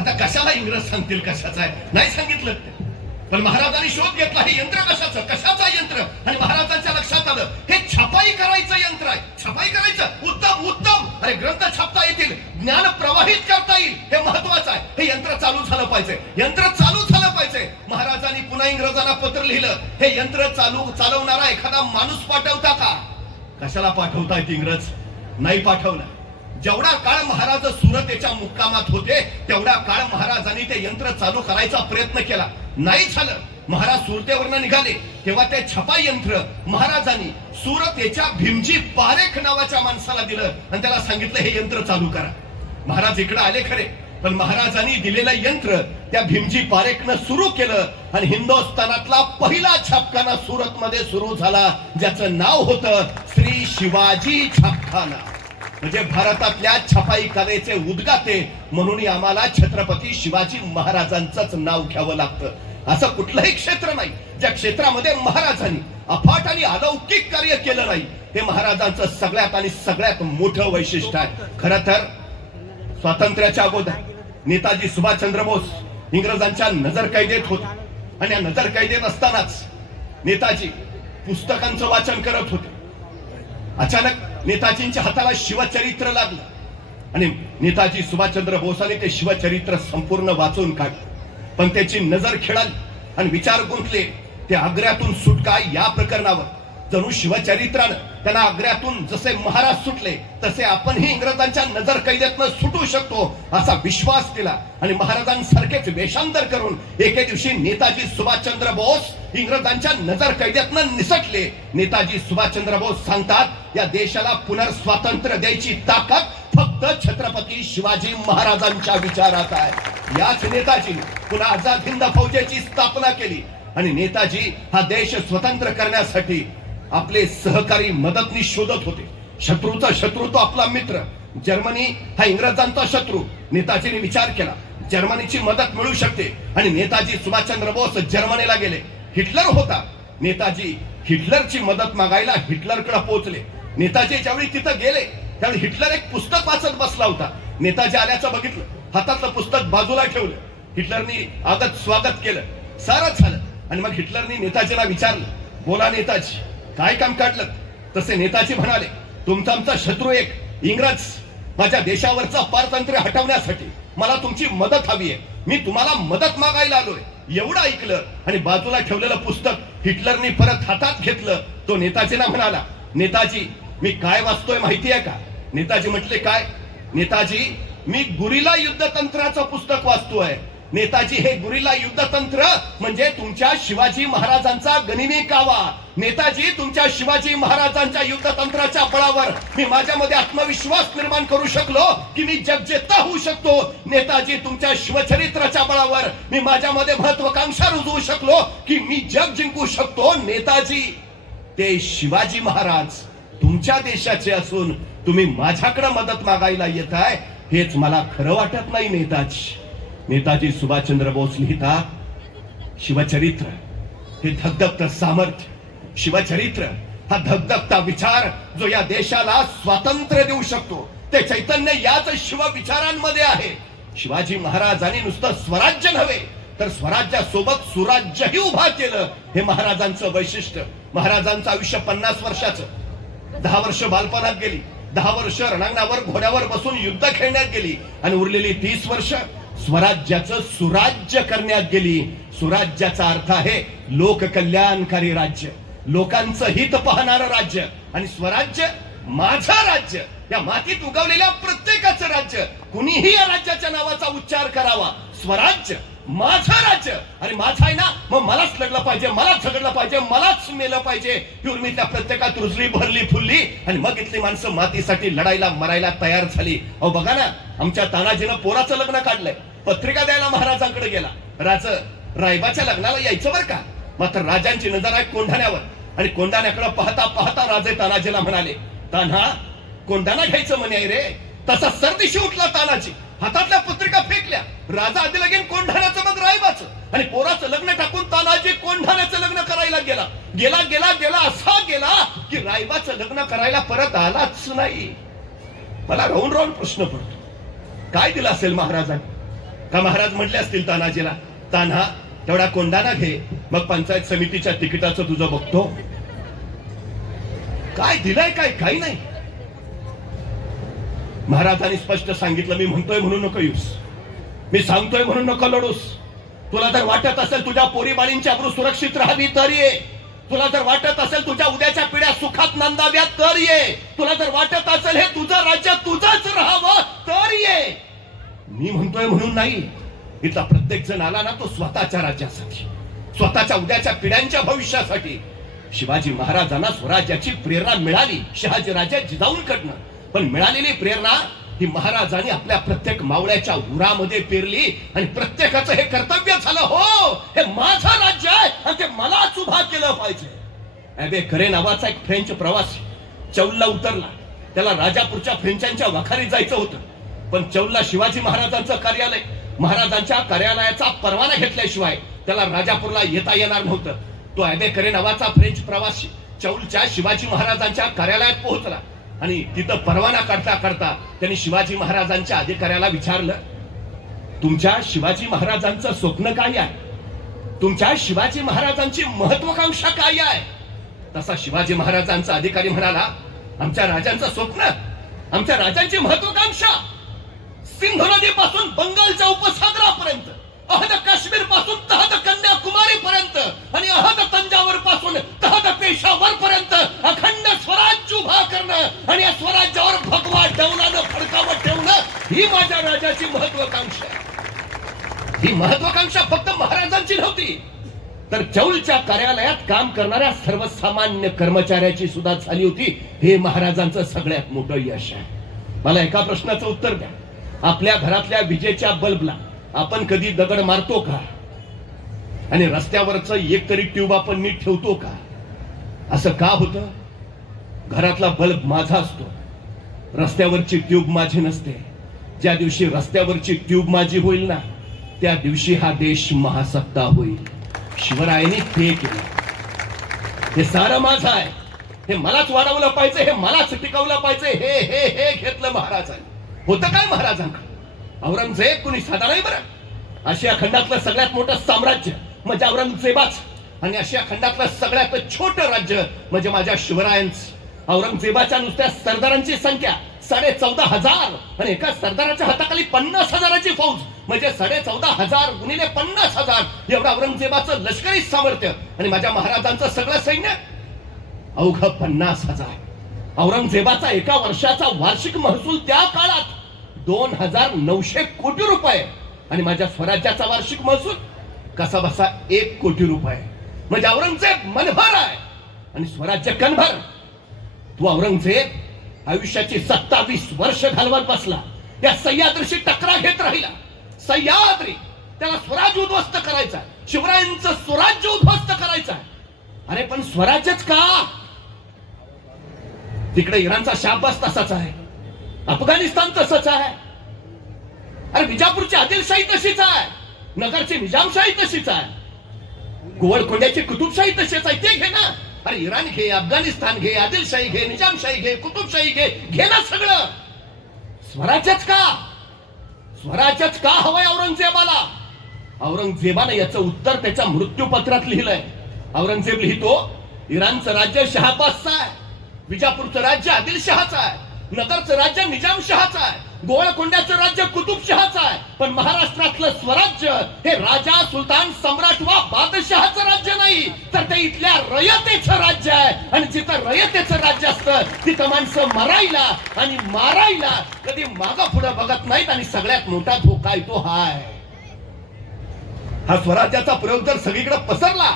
आता कशाला इंग्रज सांगतील कशाचं आहे, नाही सांगितलं. पण महाराजांनी शोध घेतला, हे यंत्र कशाचं यंत्र. आणि महाराजांच्या लक्षात आलं हे छपाई करायचं यंत्र आहे. छपाई करायचं, उत्तम उत्तम. अरे ग्रंथ छापता येतील, ज्ञान प्रवाहित करता येईल, हे महत्वाचं आहे. हे यंत्र चालू झालं पाहिजे, यंत्र चालू झालं पाहिजे. महाराजांनी पुन्हा इंग्रजांना पत्र लिहिलं, हे यंत्र चालवणारा एखादा माणूस पाठवता का. कशाला पाठवतायत इंग्रज, नाही पाठवलं. जेवढा काळ महाराज सुरतेच्या मुक्कामात होते तेवढा काळ महाराजांनी ते यंत्र चालू करायचा प्रयत्न केला, नाही झालं. महाराज सुरतेवरनं निघाले तेव्हा ते छपाई यंत्र महाराजांनी सुरतेच्या भीमजी पारेख नावाच्या माणसाला दिलं आणि त्याला सांगितलं हे यंत्र चालू करा. महाराज इकडे आले खरे, पण महाराजांनी दिलेलं यंत्र त्या भीमजी पारेखनं सुरू केलं आणि हिंदुस्थानातला पहिला छापखाना सुरत मध्ये सुरू झाला, ज्याचं नाव होतं श्री शिवाजी छापखाना. म्हणजे भारतातल्या छपाई कलेचे उद्गाते म्हणून आम्हाला छत्रपती शिवाजी महाराजांचंच नाव घ्यावं लागतं. असं कुठलंही क्षेत्र नाही ज्या क्षेत्रामध्ये महाराजांनी अफाट आणि अलौकिक कार्य केलं नाही. हे महाराजांचं सगळ्यात आणि सगळ्यात मोठं वैशिष्ट्य आहे. खरं तर स्वातंत्र्याच्या अगोदर नेताजी सुभाषचंद्र बोस इंग्रजांच्या नजर कैदेत होते आणि या नजर कैदेत असतानाच नेताजी पुस्तकांचं वाचन करत होते. अचानक नेताजींच्या हाताला शिवचरित्र लागलं आणि नेताजी सुभाषचंद्र बोसाने ते शिवचरित्र संपूर्ण वाचून काढलं. पण त्याची नजर खेळाली आणि विचार गुंतले. ते आग्र्यातून सुटका या प्रकरणावर. जणू शिवचरित्रानं त्यांना आग्र्यातून जसे महाराज सुटले तसे आपणही इंग्रजांच्या नजर कैद्यातनं सुटू शकतो असा विश्वास दिला. आणि महाराजांसारखेच वेषांतर करून एके दिवशी नेताजी सुभाषचंद्र बोस इंग्रजांच्या नजर कैद्यातनं निसटले. नेताजी सुभाषचंद्र बोस सांगतात, या देशाला पुनर्स्वातंत्र्य द्यायची ताकद फक्त छत्रपती शिवाजी महाराजांच्या विचारात आहे. याच नेताजी पुन्हा आझाद हिंद फौजेची स्थापना केली आणि नेताजी हा देश स्वतंत्र करण्यासाठी आपले सहकारी मदतनीस शोधत होते. शत्रूचा शत्रू तो आपला मित्र. जर्मनी हा इंग्रजांचा शत्रू. नेताजीने विचार केला, जर्मनीची मदत मिळू शकते आणि नेताजी सुभाषचंद्र बोस जर्मनीला गेले. हिटलर होता. नेताजी हिटलरची मदत मागायला हिटलरकडे पोहोचले. नेताजी ज्यावेळी तिथं गेले त्यावेळी हिटलर एक पुस्तक वाचत बसला होता. नेताजी आल्याचं बघितलं, हातातलं पुस्तक बाजूला ठेवलं. हिटलरनी आगत स्वागत केलं, सारं झालं. आणि मग हिटलरनी नेताजीला विचारलं, बोला नेताजी, काय काम काढलं? तसे नेताजी म्हणाले, तुमचा आमचा शत्रू एक इंग्रज माझ्या देशावरचा पारतंत्र्य हटवण्यासाठी मला तुमची मदत हवी आहे. मी तुम्हाला मदत मागायला आलोय. एवढं ऐकलं आणि बाजूला ठेवलेलं पुस्तक हिटलरनी परत हातात घेतलं. तो नेताजींना म्हणाला, नेताजी मी काय वाचतोय माहिती आहे का? नेताजी म्हटले, काय? नेताजी मी गुरिल्ला युद्धतंत्राचं पुस्तक वाचतोय. नेताजी हे गुरिल्ला युद्धतंत्र म्हणजे तुमच्या शिवाजी महाराजांचा गनिमी कावा. नेताजी तुमच्या शिवाजी महाराजांच्या युद्धतंत्राच्या बळावर मी माझ्यामध्ये आत्मविश्वास निर्माण करू शकलो की मी जगजेता होऊ शकतो. नेताजी तुमच्या शिवचरित्राच्या बळावर मी माझ्यामध्ये महत्वाकांक्षा रुजवू शकलो की मी जग जिंकू शकतो. नेताजी ते शिवाजी महाराज तुमच्या देशाचे असून तुम्ही माझ्याकडे मदत मागायला येत आहे, हेच मला खरं वाटत नाही. नेताजी सुभाषचंद्र बोस लिहितात, शिवचरित्र हे धगधगतं सामर्थ्य. शिवचरित्र हा धगधगता विचार जो या देशाला स्वातंत्र्य देऊ शकतो. ते चैतन्य याच शिव विचारांमध्ये आहे. शिवाजी महाराजांनी नुसतं स्वराज्य नव्हे तर स्वराज्यासोबत सुराज्यही उभा केलं. हे महाराजांचं वैशिष्ट्य. महाराजांचं आयुष्य 50 वर्षाचं. 10 वर्ष बालपणात गेली, 10 वर्ष रणांगणावर घोड्यावर बसून युद्ध खेळण्यात गेली आणि उरलेली 30 वर्ष स्वराज्याचं सुराज्य करण्यात गेली. सुराज्याचा अर्थ आहे लोककल्याणकारी राज्य, लोकांचं हित पाहणारं राज्य. आणि स्वराज्य माझं राज्य, या मातीत उगवलेल्या प्रत्येकाचं राज्य. कुणीही या राज्याच्या नावाचा उच्चार करावा. स्वराज्य माझं राज्य. आणि माझं आहे ना, मग मलाच लढलं पाहिजे, मलाच झगडलं पाहिजे, मलाच मेलं पाहिजे. ही उर्मितल्या प्रत्येकात रुजली भरली फुलली आणि मग इथली माणसं मातीसाठी लढायला मरायला तयार झाली. अहो बघा ना, आमच्या तानाजीनं पोराचं लग्न काढलंय. पत्रिका द्यायला महाराजांकडे गेला. रायबाच्या लग्नाला यायचं बरं का. मात्र राजांची नजर आहे कोंढाण्यावर आणि कोंढाण्याकडे पाहता पाहता राजे तानाजीला म्हणाले, तान्हा कोंढाणा घ्यायचं म्हणे रे. तसा सरदिशी उठला तानाजी, हातातल्या पत्रिका फेकल्या. राजा आधी लगेन कोंढाण्याचं मग रायबाचं आणि पोराचं लग्न टाकून तानाजी कोंढाण्याचं लग्न करायला गेला. गेला गेला गेला असा गेला की रायबाचं लग्न करायला परत आलाच नाही. मला राहून राहून प्रश्न पडतो, काय दिलं असेल महाराजांनी? का महाराज म्हटले असतील तानाजीला, तान्हा तेवढा कोंढाणा घे, मग पंचायत समितीच्या तिकिटाचं तुझं बघतो. काय दिलंय काय? काही नाही. महाराजांनी स्पष्ट सांगितलं, मी म्हणतोय म्हणून नको येऊस, मी सांगतोय म्हणून नको लढूस. तुला जर वाटत असेल तुझ्या पोरीबाळींची अब्रू सुरक्षित राहावी तर ये. तुला जर वाटत असेल तुझ्या उद्याच्या पिढ्या सुखात नांदाव्यात तर ये. तुला जर वाटत असेल हे तुझं राज्य तुझंच राहावं तर ये. मी म्हणतोय म्हणून नाही. इथला प्रत्येक जण आला ना तो स्वतःच्या राज्यासाठी, स्वतःच्या उद्याच्या पिढ्यांच्या भविष्यासाठी. शिवाजी महाराजांना स्वराज्याची प्रेरणा मिळाली शहाजी राजा जिजाऊंकडनं. पण मिळालेली प्रेरणा ही महाराजांनी आपल्या प्रत्येक मावळ्याच्या उरामध्ये पेरली आणि प्रत्येकाचं हे कर्तव्य झालं, हो हे माझं राज्य आहे आणि ते मलाच उभा केलं पाहिजे. ॲबे करे नावाचा एक फ्रेंच प्रवासी चौलला उतरला. त्याला राजापूरच्या फ्रेंचांच्या वाखारीत जायचं होतं. पण चौलला शिवाजी महाराजांचं कार्यालय, महाराजांच्या कार्यालयाचा परवाना घेतल्याशिवाय त्याला राजापूरला येता येणार नव्हतं. तो ॲबे करे नावाचा फ्रेंच प्रवासी चौलच्या शिवाजी महाराजांच्या कार्यालयात पोहोचला आणि तिथं परवाना काढता काढता त्यांनी शिवाजी महाराजांच्या अधिकाऱ्याला विचारलं, तुमच्या शिवाजी महाराजांचं स्वप्न काय आहे? तुमच्या शिवाजी महाराजांची महत्वाकांक्षा काय आहे? तसा शिवाजी महाराजांचा अधिकारी म्हणाला, आमच्या राजांचं स्वप्न, आमच्या राजांची महत्वाकांक्षा सिंधू नदीपासून बंगालच्या उपसागरापर्यंत, अहद काश्मीर पासून तहद कन्याकुमारी पर्यंत आणि अहद तंजावर पासून तहद पेशावर पर्यंत अखंड स्वराज्य उभा करणं आणि या स्वराज्यावर भगवा डौलानं फडकावत ठेवणं ही माझ्या राजाची महत्वाकांक्षा आहे. ही महत्वाकांक्षा फक्त महाराजांची नव्हती, तर चौलच्या कार्यालयात काम करणाऱ्या सर्वसामान्य कर्मचाऱ्याची सुद्धा झाली होती. हे महाराजांचं सगळ्यात मोठं यश आहे. मला एका प्रश्नाचं उत्तर द्या. आपल्या घरातल्या विजेच्या बल्बला आपण कधी दगड मारतो का? आणि रस्त्यावरचं एक तरी ट्यूब आपण नीट ठेवतो का? असं का होतं? घरातला बल्ब माझा असतो, रस्त्यावरची ट्यूब माझी नसते. ज्या दिवशी रस्त्यावरची ट्यूब माझी होईल ना, त्या दिवशी हा देश महासत्ता होईल. शिवरायांनी ते केलं. हे सारं माझं आहे, हे मलाच वाढवलं पाहिजे, हे मलाच टिकवलं पाहिजे, हे हे हे घेतलं महाराजांनी. होतं काय महाराजांकडे? औरंगजेब कुणी साधा नाही बरं. आशिया खंडातलं सगळ्यात मोठं साम्राज्य म्हणजे औरंगजेबाच, आणि आशिया खंडातलं सगळ्यात छोटं राज्य म्हणजे माझ्या शिवरायांचं. औरंगजेबाच्या नुसत्या सरदारांची संख्या 14,500 आणि एका सरदाराच्या हाताखाली 50,000ची फौज म्हणजे 14,500 गुणिले 50,000 एवढं औरंगजेबाचं लष्करी सामर्थ्य. आणि माझ्या महाराजांचं सगळं सैन्य अवघ 50,000. औरंगजेबाचा एका वर्षाचा वार्षिक महसूल त्या काळात 2,900 कोटी रुपये आणि माझ्या स्वराज्याचा वार्षिक महसूल कसा बसा 1 कोटी रुपये. म्हणजे औरंगजेब मनभर आहे आणि स्वराज्य कणभर. तू औरंगजेब आयुष्याची 27 वर्ष घालवत बसला, त्या सह्याद्रीशी टकरा घेत राहिला. सह्याद्री त्याला स्वराज्य उद्ध्वस्त करायचा, शिवरायांचं स्वराज्य उद्ध्वस्त करायचं. अरे पण स्वराज्यच का? तिकडे इराणचा शाहबाज तसाच आहे, अफगाणिस्तान तसंच आहे, अरे विजापूरची आदिलशाही तशीच आहे, नगरची निजामशाही तशीच आहे, गोवळकोंड्याची कुतुबशाही तशीच आहे. ते घे ना. अरे इराण घे, अफगाणिस्तान घे, आदिलशाही घे, निजामशाही घे, कुतुबशाही घे, घे ना सगळं. स्वराज्यच का? स्वराज्यच का हवंय औरंगजेबाला? औरंगजेबाने याचं उत्तर त्याच्या मृत्यूपत्रात लिहिलंय. औरंगजेब लिहितो, इराणचं राज्य शहाबाजचं आहे, विजापूरचं राज्य आदिलशहाचं आहे, नगरचं राज्य निजामशहाचं आहे, गोवळकोंड्याचं राज्य कुतुबशहाचं आहे, पण महाराष्ट्रातलं स्वराज्य हे राजा, सुलतान, सम्राट वा बादशहाचं राज्य नाही, तर ते इथल्या रयतेचं राज्य आहे. आणि जिथं रयतेचं राज्य असतं तिथं माणसं मरायला आणि मारायला कधी मागं पुढं बघत नाहीत. आणि सगळ्यात मोठा धोका येतो हाय. हा स्वराज्याचा प्रयोग जर सगळीकडे पसरला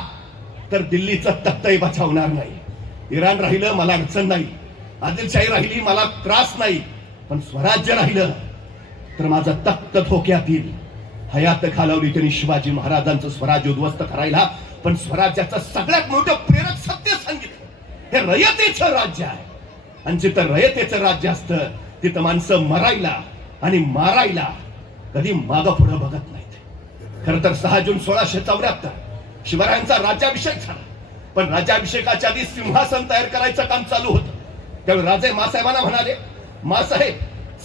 तर दिल्लीचं तख्तही बचावणार नाही. इराण राहिलं मला अडचण नाही, आदिलशाही राहिली मला त्रास नाही, पण स्वराज्य राहिलं तर माझं तख्त धोक्यात येईल. हयात घालवली त्यांनी शिवाजी महाराजांचं स्वराज्य उद्ध्वस्त करायला, पण स्वराज्याचं सगळ्यात मोठं प्रेरक सत्य सांगितलं, हे रयतेचं राज्य आहे. आणि जिथं रयतेचं राज्य असतं तिथं माणसं मरायला आणि मारायला कधी मागं पुढं बघत नाहीत. खर तर 6 जून 1674 शिवरायांचा राज्याभिषेक झाला, पण राज्याभिषेकाच्या आधी सिंहासन तयार करायचं काम चालू होतं. त्यावेळी राजे मासाहेबांना म्हणाले, मासाहेब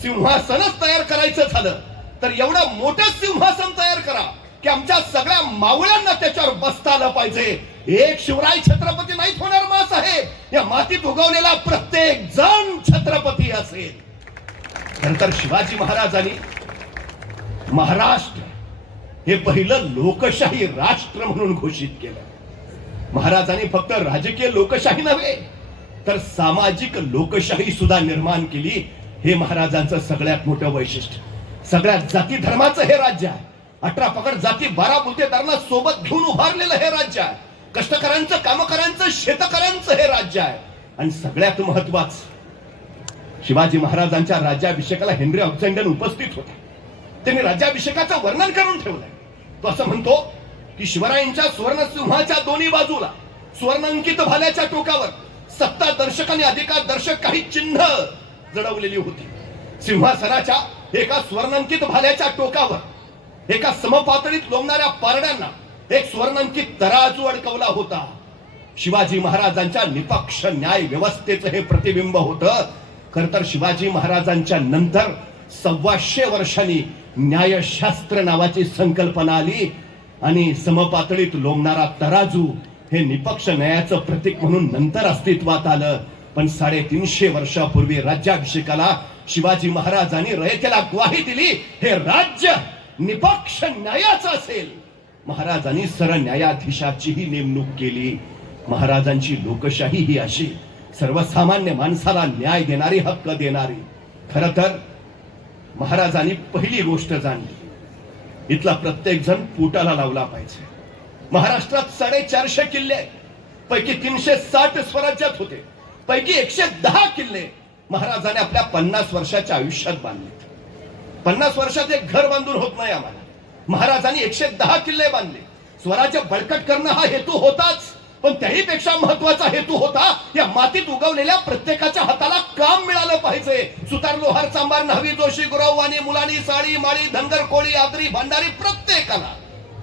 सिंहासनच तयार करायचं झालं तर एवढं मोठं सिंहासन तयार करा की आमच्या सगळ्या मावळ्यांना त्याच्यावर बसता आलं पाहिजे. एक शिवराय छत्रपती नाहीत होणार मासाहेब, या मातीत उगवलेला प्रत्येक जण छत्रपती असेल. नंतर शिवाजी महाराजांनी महाराष्ट्र हे पहिलं लोकशाही राष्ट्र म्हणून घोषित केलं. महाराजांनी फक्त राजकीय लोकशाही नव्हे तर सामाजिक लोकशाही सुद्धा निर्माण केली. हे महाराजांचं सगळ्यात मोठं वैशिष्ट्य. सगळ्या जाती धर्माचं हे राज्य आहे. 18 पगड जाती 12 बुलतेदारांना सोबत घेऊन उभारलेलं हे राज्य आहे. कष्टकऱ्यांचं, कामकऱ्यांचं, शेतकऱ्यांचं हे राज्य आहे. आणि सगळ्यात महत्वाचं, शिवाजी महाराजांच्या राज्याभिषेकाला हेनरी ऑक्झेंडन उपस्थित होते. त्यांनी राज्याभिषेकाचं वर्णन करून ठेवलंय. तो असं म्हणतो की शिवरायांच्या सुवर्णसिंहाच्या दोन्ही बाजूला सुवर्णांकित भाल्याच्या टोकावर सत्ता दर्शक आणि अधिकार दर्शक काही चिन्ह जडवलेली होती. सिंहासनाच्या एका स्वर्णांकित भाल्याच्या टोकावर एका समपातळीत लोंबणाऱ्या पारड्यांना एक स्वर्णांकित तराजू अडकवला होता. शिवाजी महाराजांच्या निपक्ष न्याय व्यवस्थेचं हे प्रतिबिंब होतं. खर तर शिवाजी महाराजांच्या नंतर 125 वर्षांनी न्यायशास्त्र नावाची संकल्पना आली आणि समपातळीत लोंबणारा तराजू हे निपक्ष न्यायाचं प्रतीक म्हणून नंतर अस्तित्वात आलं. पण 350 वर्षापूर्वी राज्याभिषेकाला शिवाजी महाराजांनी रयतेला ग्वाही दिली, हे राज्य निपक्ष न्यायाचं असेल. महाराजांनी सरन्यायाधीशाचीही नेमणूक केली. महाराजांची लोकशाही ही अशी सर्वसामान्य माणसाला न्याय देणारी, हक्क देणारी. खर तर महाराजांनी पहिली गोष्ट जाणली, इथला प्रत्येक जण पोटाला लावला पाहिजे. महाराष्ट्रात 450 किल्ले आहेत, पैकी 360 स्वराज्यात होते, पैकी 110 किल्ले महाराजांनी आपल्या 50 वर्षाच्या आयुष्यात बांधले. 50 वर्षात एक घर बांधून होत नाही आम्हाला. महाराजांनी 110 किल्ले बांधले. स्वराज्य बळकट करणं हा हेतू होताच, पण त्याही पेक्षा महत्वाचा हेतू होता या मातीत उगवलेल्या प्रत्येकाच्या हाताला काम मिळालं पाहिजे. सुतार, लोहार, चांभार, न्हावी, जोशी, गुरव, वाणी, मुलानी, साळी, माळी, धनगर, कोळी, आगरी, भंडारी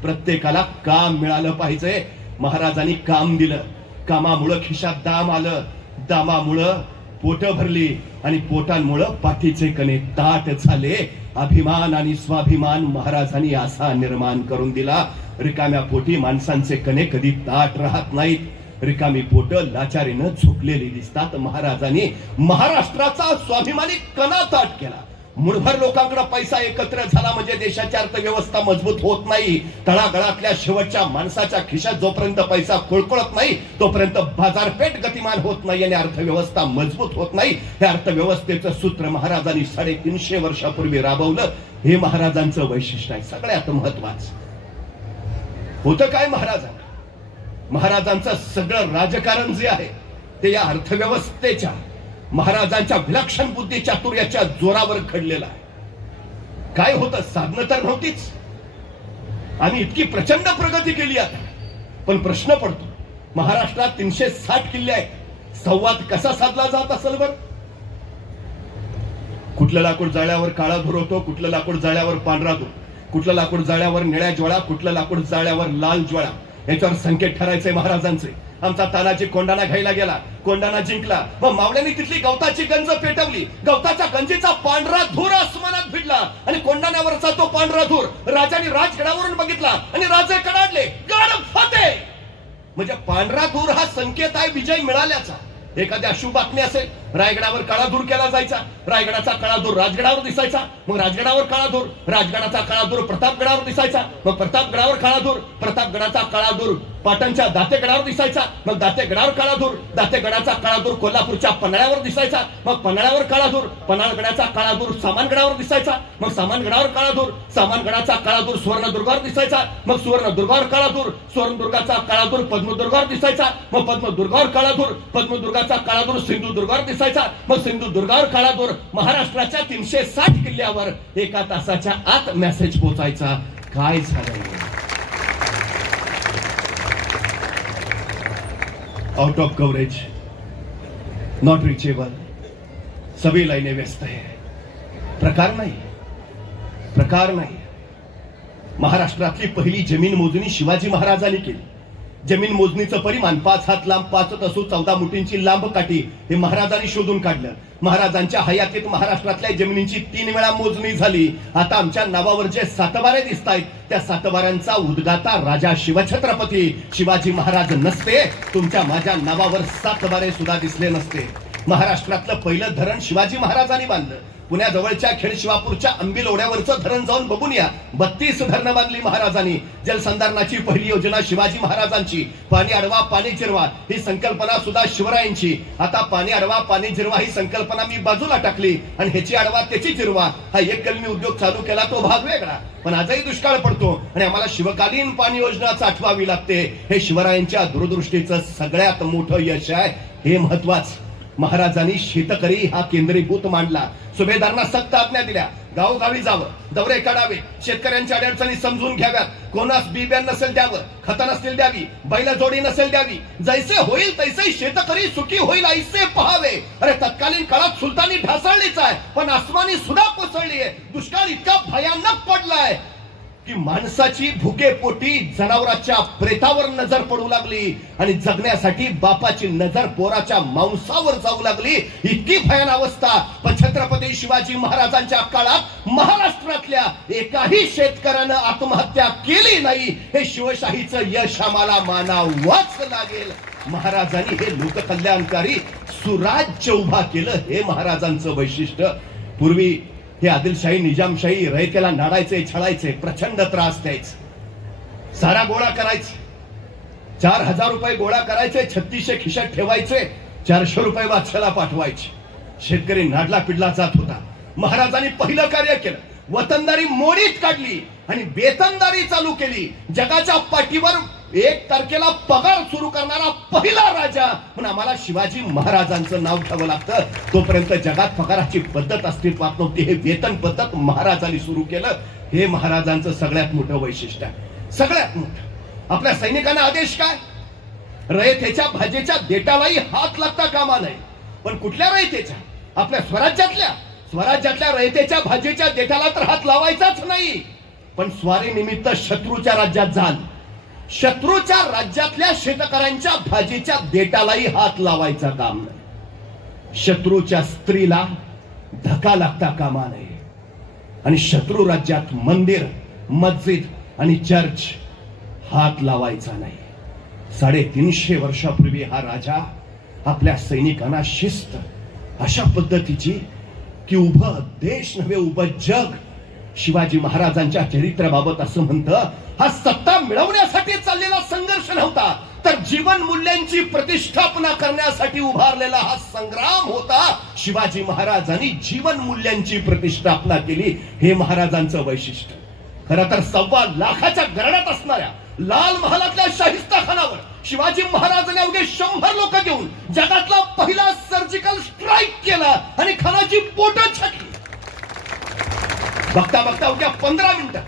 प्रत्येकाला काम मिळालं पाहिजे. महाराजांनी काम दिलं. कामामुळं खिशात दाम आलं, दामामुळं पोट भरली आणि पोटांमुळं पाठीचे कणे ताट झाले. अभिमान आणि स्वाभिमान महाराजांनी असा निर्माण करून दिला. रिकाम्या पोटी माणसांचे कणे कधी ताट राहत नाहीत. रिकामी पोट लाचारीनं झुकलेली दिसतात. महाराजांनी महाराष्ट्राचा स्वाभिमानी कणा ताट केला. मुठभर लोकांकडे पैसा एकत्र झाला म्हणजे देशाची अर्थव्यवस्था मजबूत होत नाही. तळागाळातल्या शेवटच्या माणसाच्या खिशात जोपर्यंत पैसा कुळकुळत नाही तोपर्यंत बाजारपेठ गतिमान होत नाही आणि अर्थव्यवस्था मजबूत होत नाही. या अर्थव्यवस्थेचं सूत्र महाराजांनी 350 वर्षापूर्वी राबवलं. हे महाराजांचं वैशिष्ट्य आहे. सगळ्यात महत्वाचं होतं काय महाराजांचं सगळं राजकारण जे आहे ते या अर्थव्यवस्थेच्या महाराजांच्या विलक्षण बुद्धी चातुर्याच्या जोरावर घडलेलं आहे. काय होतं, साधनं तर नव्हतीच. आम्ही इतकी प्रचंड प्रगती केली आता, पण प्रश्न पडतो, महाराष्ट्रात 360 किल्ले आहेत, संवाद कसा साधला जात असेल बर? कुठलं लाकूड जाळ्यावर काळा धूर होतो, कुठलं लाकूड जाळ्यावर पांढरा धूर, कुठलं लाकूड जाळ्यावर निळ्या ज्वाळा, कुठलं लाकूड जाळ्यावर लाल ज्वाळा. याच्यावर संकेत ठरायचे महाराजांचे. आमचा तानाजी कोंडाणा घ्यायला गेला, कोंडाणा जिंकला, मग मावळ्यांनी तिथली गवताची गंज पेटवली. गवताच्या गंजीचा पांढरा धूर आसमानात भिडला आणि कोंडाण्यावरचा तो पांढरा धूर राजाने राजगडावरून बघितला आणि राजे कडाडले, गड फते. म्हणजे पांढरा धूर हा संकेत आहे विजय मिळाल्याचा. एखाद्या अशुभ बातमी असेल, रायगडावर काळा धूर केला जायचा, रायगडाचा काळा धूर राजगडावर दिसायचा, मग राजगडावर काळा धूर, राजगडाचा काळा धूर प्रतापगडावर दिसायचा, मग प्रतापगडावर काळा धूर, प्रतापगडाचा काळा धूर पाटणच्या दातेगडावर दिसायचा, मग दातेगडावर काळा धूर, दातेगडाचा काळा धूर कोल्हापूरच्या पन्हाळ्यावर दिसायचा, मग पन्हाळ्यावर काळा धूर, पन्हाळगडाचा काळा धूर सामानगडावर दिसायचा, मग सामानगडावर काळा धूर, सामानगडाचा काळा धूर सुवर्णदुर्गावर दिसायचा, मग सुवर्णदुर्गावर काळा धूर, सुवर्णदुर्गाचा काळा धूर पद्मदुर्गावर दिसायचा, मग पद्मदुर्गावर काळा धूर, पद्मदुर्गाचा काळा धूर सिंधुदुर्गावर दिसायचा, मग सिंधुदुर्गावर काळा धूर महाराष्ट्राच्या 360 किल्ल्यावर एका तासाच्या आत मेसेज पोहोचायचा. काय झालं? Out of coverage, not reachable, सभी लाईने व्यस्त है. प्रकार नाही. महाराष्ट्रातली पहिली जमीन मोजणी शिवाजी महाराजांनी केली. जमीन मोजणीचं परिमाण 5 हात लांब, 5 तसू 14 मुठींची लांब काठी हे महाराजांनी शोधून काढलं. महाराजांच्या हयातीत महाराष्ट्रातल्या जमिनींची 3 वेळा मोजणी झाली. आता आमच्या नावावर जे सातबारे दिसत आहेत त्या सातबाऱ्यांचा उद्गाता राजा शिवछत्रपती शिवाजी महाराज नसते, तुमच्या माझ्या नावावर सातबारे सुद्धा दिसले नसते. महाराष्ट्रातलं पहिलं धरण शिवाजी महाराजांनी बांधलं. पुण्याजवळच्या खेड शिवापूरच्या आंबील ओढ्यावरचं धरण जाऊन बघून या. 32 धरणं बांधली महाराजांनी. जलसंधारणाची पहिली योजना शिवाजी महाराजांची. पाणी अडवा पाणी जिरवा ही संकल्पना सुद्धा शिवरायांची. आता पाणी अडवा पाणी जिरवा ही संकल्पना मी बाजूला टाकली आणि ह्याची अडवा त्याची जिरवा हा एक कलमी उद्योग चालू केला, तो भाग वेगळा. पण आजही दुष्काळ पडतो आणि आम्हाला शिवकालीन पाणी योजनाच आठवावी लागते. हे शिवरायांच्या दूरदृष्टीचं सगळ्यात मोठं यश आहे. हे महत्वाचं. महाराजांनी शेतकरी हा केंद्रीभूत मांडला. सुभेदारांना सक्त आज्ञा दिल्या, गावोगावी जावं, दौरे काढावे, शेतकऱ्यांच्या अडचणी समजून घ्याव्यात, कोणास बी बियाण नसेल द्यावं, खत नसेल द्यावी, बैल जोडी नसेल द्यावी, जैसे होईल तैसे शेतकरी सुखी होईल ऐसे पहावे. अरे तत्कालीन काळात सुलतानी ढासळलीच आहे, पण आसमानी सुद्धा कोसळली आहे. दुष्काळ इतका भयानक पडलाय की माणसाची भुकेपोटी जनावराच्या प्रेतावर नजर पडू लागली आणि जगण्यासाठी बापाची नजर पोराच्या मांसावर जाऊ लागली. इतकी भयान अवस्था. पण छत्रपती शिवाजी महाराजांच्या काळात महाराष्ट्रातल्या एकाही शेतकऱ्यानं आत्महत्या केली नाही. हे शिवशाहीचं यश आम्हाला मानावंच लागेल. महाराजांनी हे लोककल्याणकारी सुराज्य उभा केलं. हे महाराजांचं वैशिष्ट्य. पूर्वी हे आदिलशाही निजामशाही रयतेला नाडायचे, छळायचे, प्रचंड त्रास द्यायचे, सारा गोळा करायचे. 4,000 रुपये गोळा करायचे, 3600 खिशात ठेवायचे, 400 रुपये बादशाला पाठवायचे. शेतकरी नाडला पिडला जात होता. महाराजांनी पहिलं कार्य केलं, वतनदारी मोडीत काढली आणि वेतनदारी चालू केली. जगाच्या पाठीवर 1 तारखेला पगार सुरू करणारा पहिला राजा म्हणून आम्हाला शिवाजी महाराजांचं नाव घ्यावं लागतं. तोपर्यंत जगात पगाराची पद्धत अस्तित्वात नव्हती. हे वेतन पद्धत महाराजांनी सुरू केलं. हे महाराजांचं सगळ्यात मोठं वैशिष्ट्य आहे. सगळ्यात मोठं. आपल्या सैनिकांना आदेश काय? रयतेच्या भाजेच्या देटालाही हात लागता कामा नये. पण कुठल्या रयतेच्या? आपल्या स्वराज्यातल्या रयतेच्या भाजेच्या देठाला तर हात लावायचाच नाही. पण स्वारी निमित्त शत्रूच्या राज्यात जाल, शत्रूच्या राज्यातल्या शेतकऱ्यांच्या भाजीच्या देटालाही हात लावायचा काम नाही. शत्रूच्या स्त्रीला धक्का लागता कामा नये. आणि शत्रू राज्यात मंदिर, मस्जिद आणि चर्च हात लावायचा नाही. 350 वर्षापूर्वी हा राजा आपल्या सैनिकांना शिस्त अशा पद्धतीची की उभं देश नव्हे उभं जग शिवाजी महाराजांच्या चरित्राबाबत असं म्हणतं, हा सत्ता मिळवण्यासाठी चाललेला संघर्ष नव्हता, तर जीवन मूल्यांची प्रतिष्ठापना करण्यासाठी उभारलेला हा संग्राम होता. शिवाजी महाराजांनी जीवन मूल्यांची प्रतिष्ठापना केली. हे महाराजांचं वैशिष्ट्य. खरं तर 1.25 लाखाच्या गरडात असणाऱ्या लाल महालातल्या शाहिस्ता खानावर शिवाजी महाराजांनी अवघे 100 लोक घेऊन जगातला पहिला सर्जिकल स्ट्राईक केला आणि खानाची पोटं छाटली. बघता बघता अवघ्या 15 मिनिटं,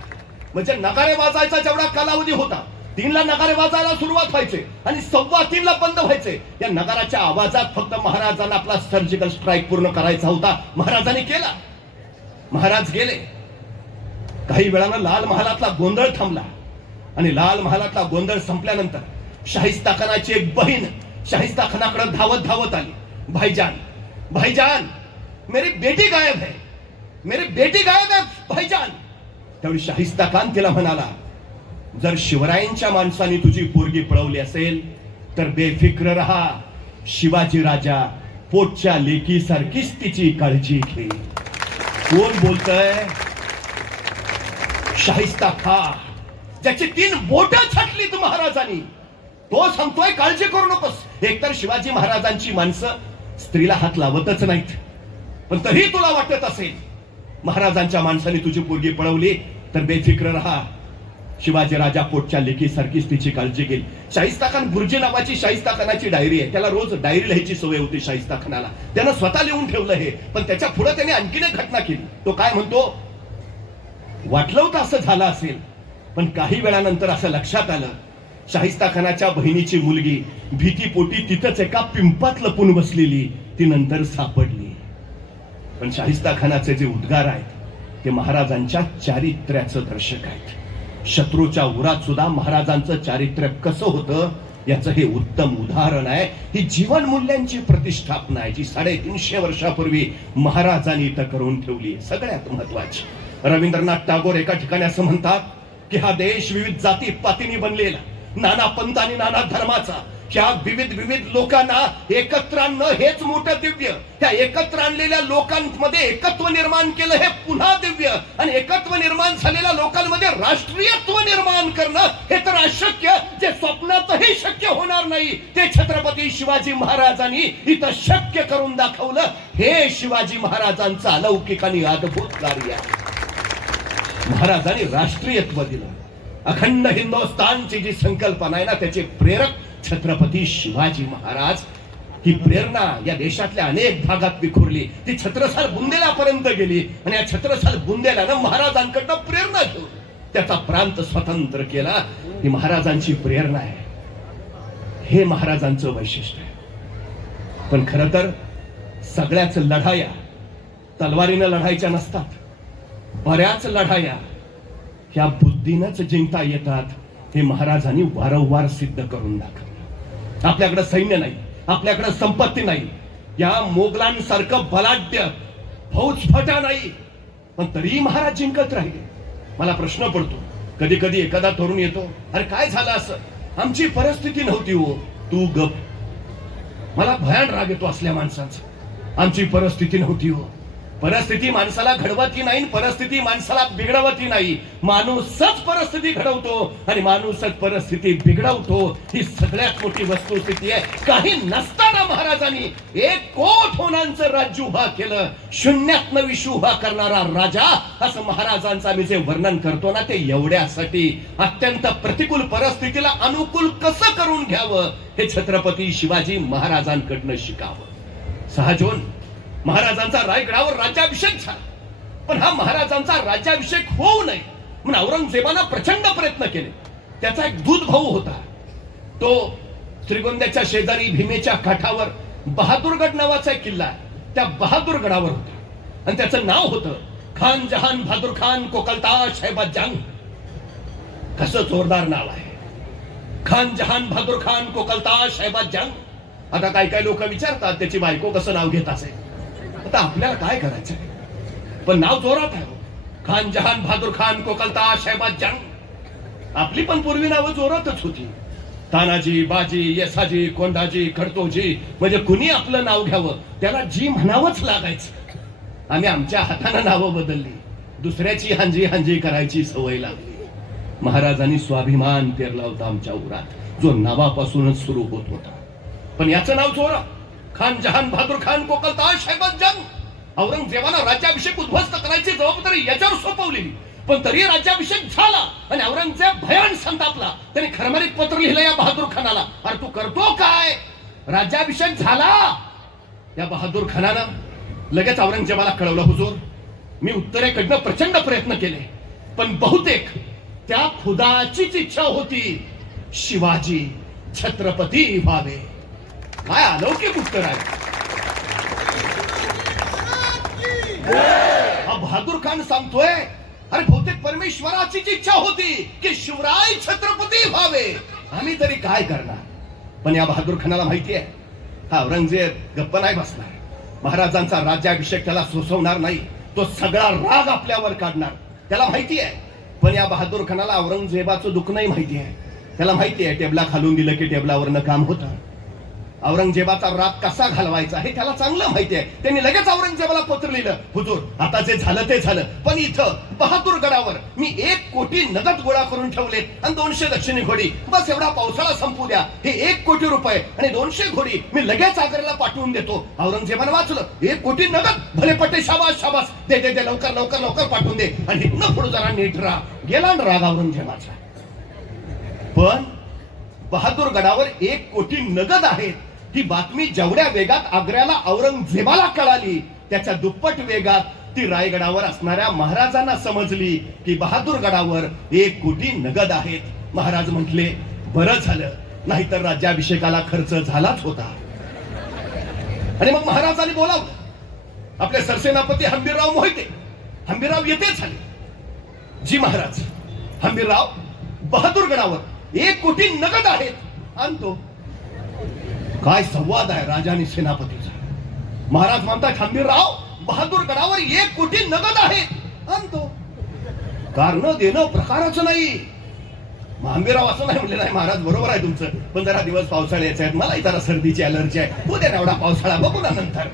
म्हणजे नगारे वाजायचा जेवढा कालावधी होता, 3ला नगारे वाजायला सुरुवात व्हायचे आणि 3:15ला बंद व्हायचे. या नगाराच्या आवाजात फक्त महाराजांना आपला सर्जिकल स्ट्राईक पूर्ण करायचा होता. महाराजांनी केला. महाराज गेले. काही वेळानं लाल महालातला गोंधळ थांबला आणि लाल महालातला गोंधळ संपल्यानंतर शाहिस्ता खानाची एक बहीण शाहिस्ता खानाकडे धावत धावत आली. भाईजान, भाईजान, मेरी बेटी गायब है, मेरी बेटी गायब है भाईजान. त्यावेळी शाहिस्ता खान तिला म्हणाला, जर शिवरायांच्या माणसाने तुझी पोरगी पळवली असेल तर बेफिक्र रहा. शिवाजी राजा पोटच्या लेकीसारखीच तिची काळजी घे. कोण बोलतय? शाहिस्ता खान, ज्याची 3 बोटं छाटलीत महाराजांनी, तो सांगतोय काळजी करू नकोस. एकतर शिवाजी महाराजांची माणसं स्त्रीला हात लावतच नाहीत, पण तरी तुला वाटत असेल महाराजांच्या माणसाने तुझी पोरगी पळवली तर बेफिक्र रहा. शिवाजी राजा पोटच्या लेकीसारखीच तिची काळजी घेईल. शाहिस्ता खान गुरुजी नावाची शाहिस्ता खानाची डायरी आहे. त्याला रोज डायरी लिहायची सवय होती शाहिस्ता खानाला. त्यानं स्वतः लिहून ठेवलं हे. पण त्याच्या पुढे त्याने आणखीन एक घटना केली. तो काय म्हणतो? वाटलं होतं असं झालं असेल, पण काही वेळानंतर असं लक्षात आलं, शाहिस्ता खानाच्या बहिणीची मुलगी भीतीपोटी तिथंच एका पिंपात लपून बसलेली, ती नंतर सापडली. पण शाहिस्ता खानाचे जे उद्गार आहेत ते महाराजांच्या चारित्र्याचं दर्शक आहेत. शत्रूच्या उरात सुद्धा महाराजांचं चारित्र्य कसं होतं याचं हे उत्तम उदाहरण आहे. ही जीवन मूल्यांची प्रतिष्ठापना आहे जी 350 वर्षापूर्वी महाराजांनी इथं करून ठेवली. सगळ्यात महत्वाची, रवींद्रनाथ टागोर एका ठिकाणी असं म्हणतात की हा देश विविध जाती पातींनी बनलेला, नाना पंथ आणि नाना धर्माचा, ह्या विविध लोकांना एकत्र आणणं हेच मोठं दिव्य. त्या एकत्र आणलेल्या लोकांमध्ये एकत्व निर्माण केलं हे पुन्हा दिव्य. आणि एकत्व निर्माण झालेल्या लोकांमध्ये राष्ट्रीयत्व निर्माण करणं हे तर अशक्य, जे स्वप्नातही शक्य होणार नाही, ते छत्रपती शिवाजी महाराजांनी इथं शक्य करून दाखवलं. हे शिवाजी महाराजांचं अलौकिक आणि अद्भुत कार्य आहे. महाराजांनी राष्ट्रीयत्व दिलं. अखंड हिंदुस्थानची जी संकल्पना आहे ना, त्याचे प्रेरक छत्रपती शिवाजी महाराज. ही प्रेरणा या देशातल्या अनेक भागात विखुरली. ती छत्रसाल बुंदेल्यापर्यंत गेली आणि या छत्रसाल बुंदेल्यानं महाराजांकडनं प्रेरणा घेऊन त्याचा प्रांत स्वतंत्र केला. ही महाराजांची प्रेरणा आहे. हे महाराजांचं वैशिष्ट्य आहे. पण खरं तर सगळ्याच लढाया तलवारीनं लढायच्या नसतात. बऱ्याच लढाया ह्या बुद्धीनंच जिंकता येतात हे महाराजांनी वारंवार सिद्ध करून दाखवलं. आपल्याकडे सैन्य नाही, आपल्याकडे संपत्ती नाही, या मोगलांसारखं बलाढ्य फौजफाटा नाही, पण तरीही महाराज जिंकत राहिले. मला प्रश्न पडतो, कधी कधी एखादा तरुण येतो, अरे काय झालं असं, आमची परिस्थिती नव्हती हो. तू गप. मला भयान राग येतो असल्या माणसांचा. आमची परिस्थिती नव्हती हो. परिस्थिती माणसाला घडवती नाही, परिस्थिती माणसाला बिघडवती नाही. माणूसच परिस्थिती घडवतो आणि माणूसच परिस्थिती बिघडवतो. ही सगळ्यात मोठी वस्तुस्थिती आहे. काही नसताना महाराजांनी 1 कोट होणांचं राज्य उभा केलं. शून्यातनं विश्व उभा करणारा राजा, असं महाराजांचं मी जे वर्णन करतो ना, ते एवढ्यासाठी अत्यंत प्रतिकूल परिस्थितीला अनुकूल कसं करून घ्यावं हे छत्रपती शिवाजी महाराजांकडनं शिकावं. 6 जून महाराजांचा रायगडावर राज्याभिषेक झाला. पण हा महाराजांचा राज्याभिषेक होऊ नये म्हणून औरंगजेबानं प्रचंड प्रयत्न केले. त्याचा एक दूध भाऊ होता, तो श्रीगोंद्याच्या शेजारी भीमेच्या काठावर बहादूरगड नावाचा एक किल्ला आहे, त्या बहादूरगडावर होता आणि त्याचं नाव होतं खान जहान बहादूर खान कोकलताश शहबाज जंग. कसं जोरदार नाव आहे, खान जहान बहादूर खान कोकलताश शहबाज जंग. आता काय काय लोक विचारतात त्याची बायको कसं नाव घेत असेल. आता आपल्याला काय करायचंय, पण नाव जोरात आहे, खान जहान बहादूर खान कोकलताश शहबाज जंग. आपली पण पूर्वी नावं जोरातच होती, तानाजी, बाजी, येसाजी, कोंडाजी, खडतोजी. म्हणजे कुणी आपलं नाव घ्यावं त्याला जी म्हणावंच लागायचं. आम्ही आमच्या हाताने नावं बदलली, दुसऱ्याची हांजी हांजी करायची सवय लागली. महाराजांनी स्वाभिमान पेरला होता आमच्या उरात, जो नावापासूनच सुरू होत होता. पण याचं नाव जोरा, खान जहान बहादूर खान कोकलताश शहबाज जंग. औरंगजेबानं राज्याभिषेक उद्ध्वस्त करायची जबाबदारी याच्यावर सोपवलेली, पण तरी राज्याभिषेक झाला आणि औरंगजेब भयान संतापला. त्याने खरमरीत पत्र लिहिलं या बहादूर खानाला, अरे तू करतो काय, राज्याभिषेक झाला. या बहादूर खानानं लगेच औरंगजेबाला कळवलं, हुजूर मी उत्तरेकडनं प्रचंड प्रयत्न केले, पण बहुतेक त्या खुदाचीच इच्छा होती शिवाजी छत्रपती व्हावे. काय अलौकिक उत्तर आहे. हा बहादूर खान सांगतोय, अरे बहुतेक परमेश्वराचीच इच्छा होती की शिवराय छत्रपती व्हावे, आम्ही तरी काय करणार. पण या बहादूर खानाला माहिती आहे, हा औरंगजेब गप्प नाही बसणार. महाराजांचा राज्याभिषेक त्याला सोसवणार नाही, तो सगळा राग आपल्यावर काढणार, त्याला माहिती आहे. पण या बहादूर खानाला औरंगजेबाचं दुःख नाही माहिती आहे. त्याला माहिती आहे टेबला खालून दिलं की टेबलावरनं काम होतं. औरंगजेबाचा राग कसा घालवायचा हे त्याला चांगलं माहिती आहे. त्यांनी लगेच औरंगजेबाला पत्र लिहिलं, हुजूर आता जे झालं ते झालं, पण इथं बहादूरगडावर मी 1 कोटी नगद गोळा करून ठेवलेत आणि 200 दक्षिणी घोडी, बस एवढा पावसाळा संपू द्या. हे 1 कोटी रुपये आणि 200 घोडी मी लगेच आग्र्याला पाठवून देतो. औरंगजेबानं वाचलं, 1 कोटी नगद, भले पट्टे, शाबास शाबास, दे दे दे, लवकर लवकर लवकर पाठवून दे. आणि इथनं पुढे जरा नीट राहा. गेला ना राग औरंगजेबाचा. पण बहादूरगडावर 1 कोटी नगद आहेत ही बातमी जेवढ्या वेगात आग्र्याला औरंगजेबाला कळाली, त्याच्या दुप्पट वेगात ती रायगडावर असणाऱ्या महाराजांना समजली की बहादूरगडावर 1 कोटी नगद आहेत. महाराज म्हटले, बरं झालं, नाहीतर राज्याभिषेकाला खर्च झालाच होता. आणि मग महाराजांनी बोलावलं आपले सरसेनापती हंबीरराव मोहिते. हंबीरराव येते झाले. जी महाराज, हंबीरराव बहादूरगडावर 1 कोटी नगद आहेत आणतो. काय संवाद आहे राजा आणि सेनापतीचा. महाराज म्हणतात, हंबीरराव बहादूरगडावर 1 कोटी नगद आहेत आणतो. कारण देणं प्रकारच नाही. हंबीरराव असं नाही म्हणले, नाही महाराज बरोबर आहे तुमचं, पण जरा दिवस पावसाळ्याचे आहेत, मलाही जरा सर्दीची अलर्जी आहे, उद्या एवढा पावसाळा बघू ना नंतर.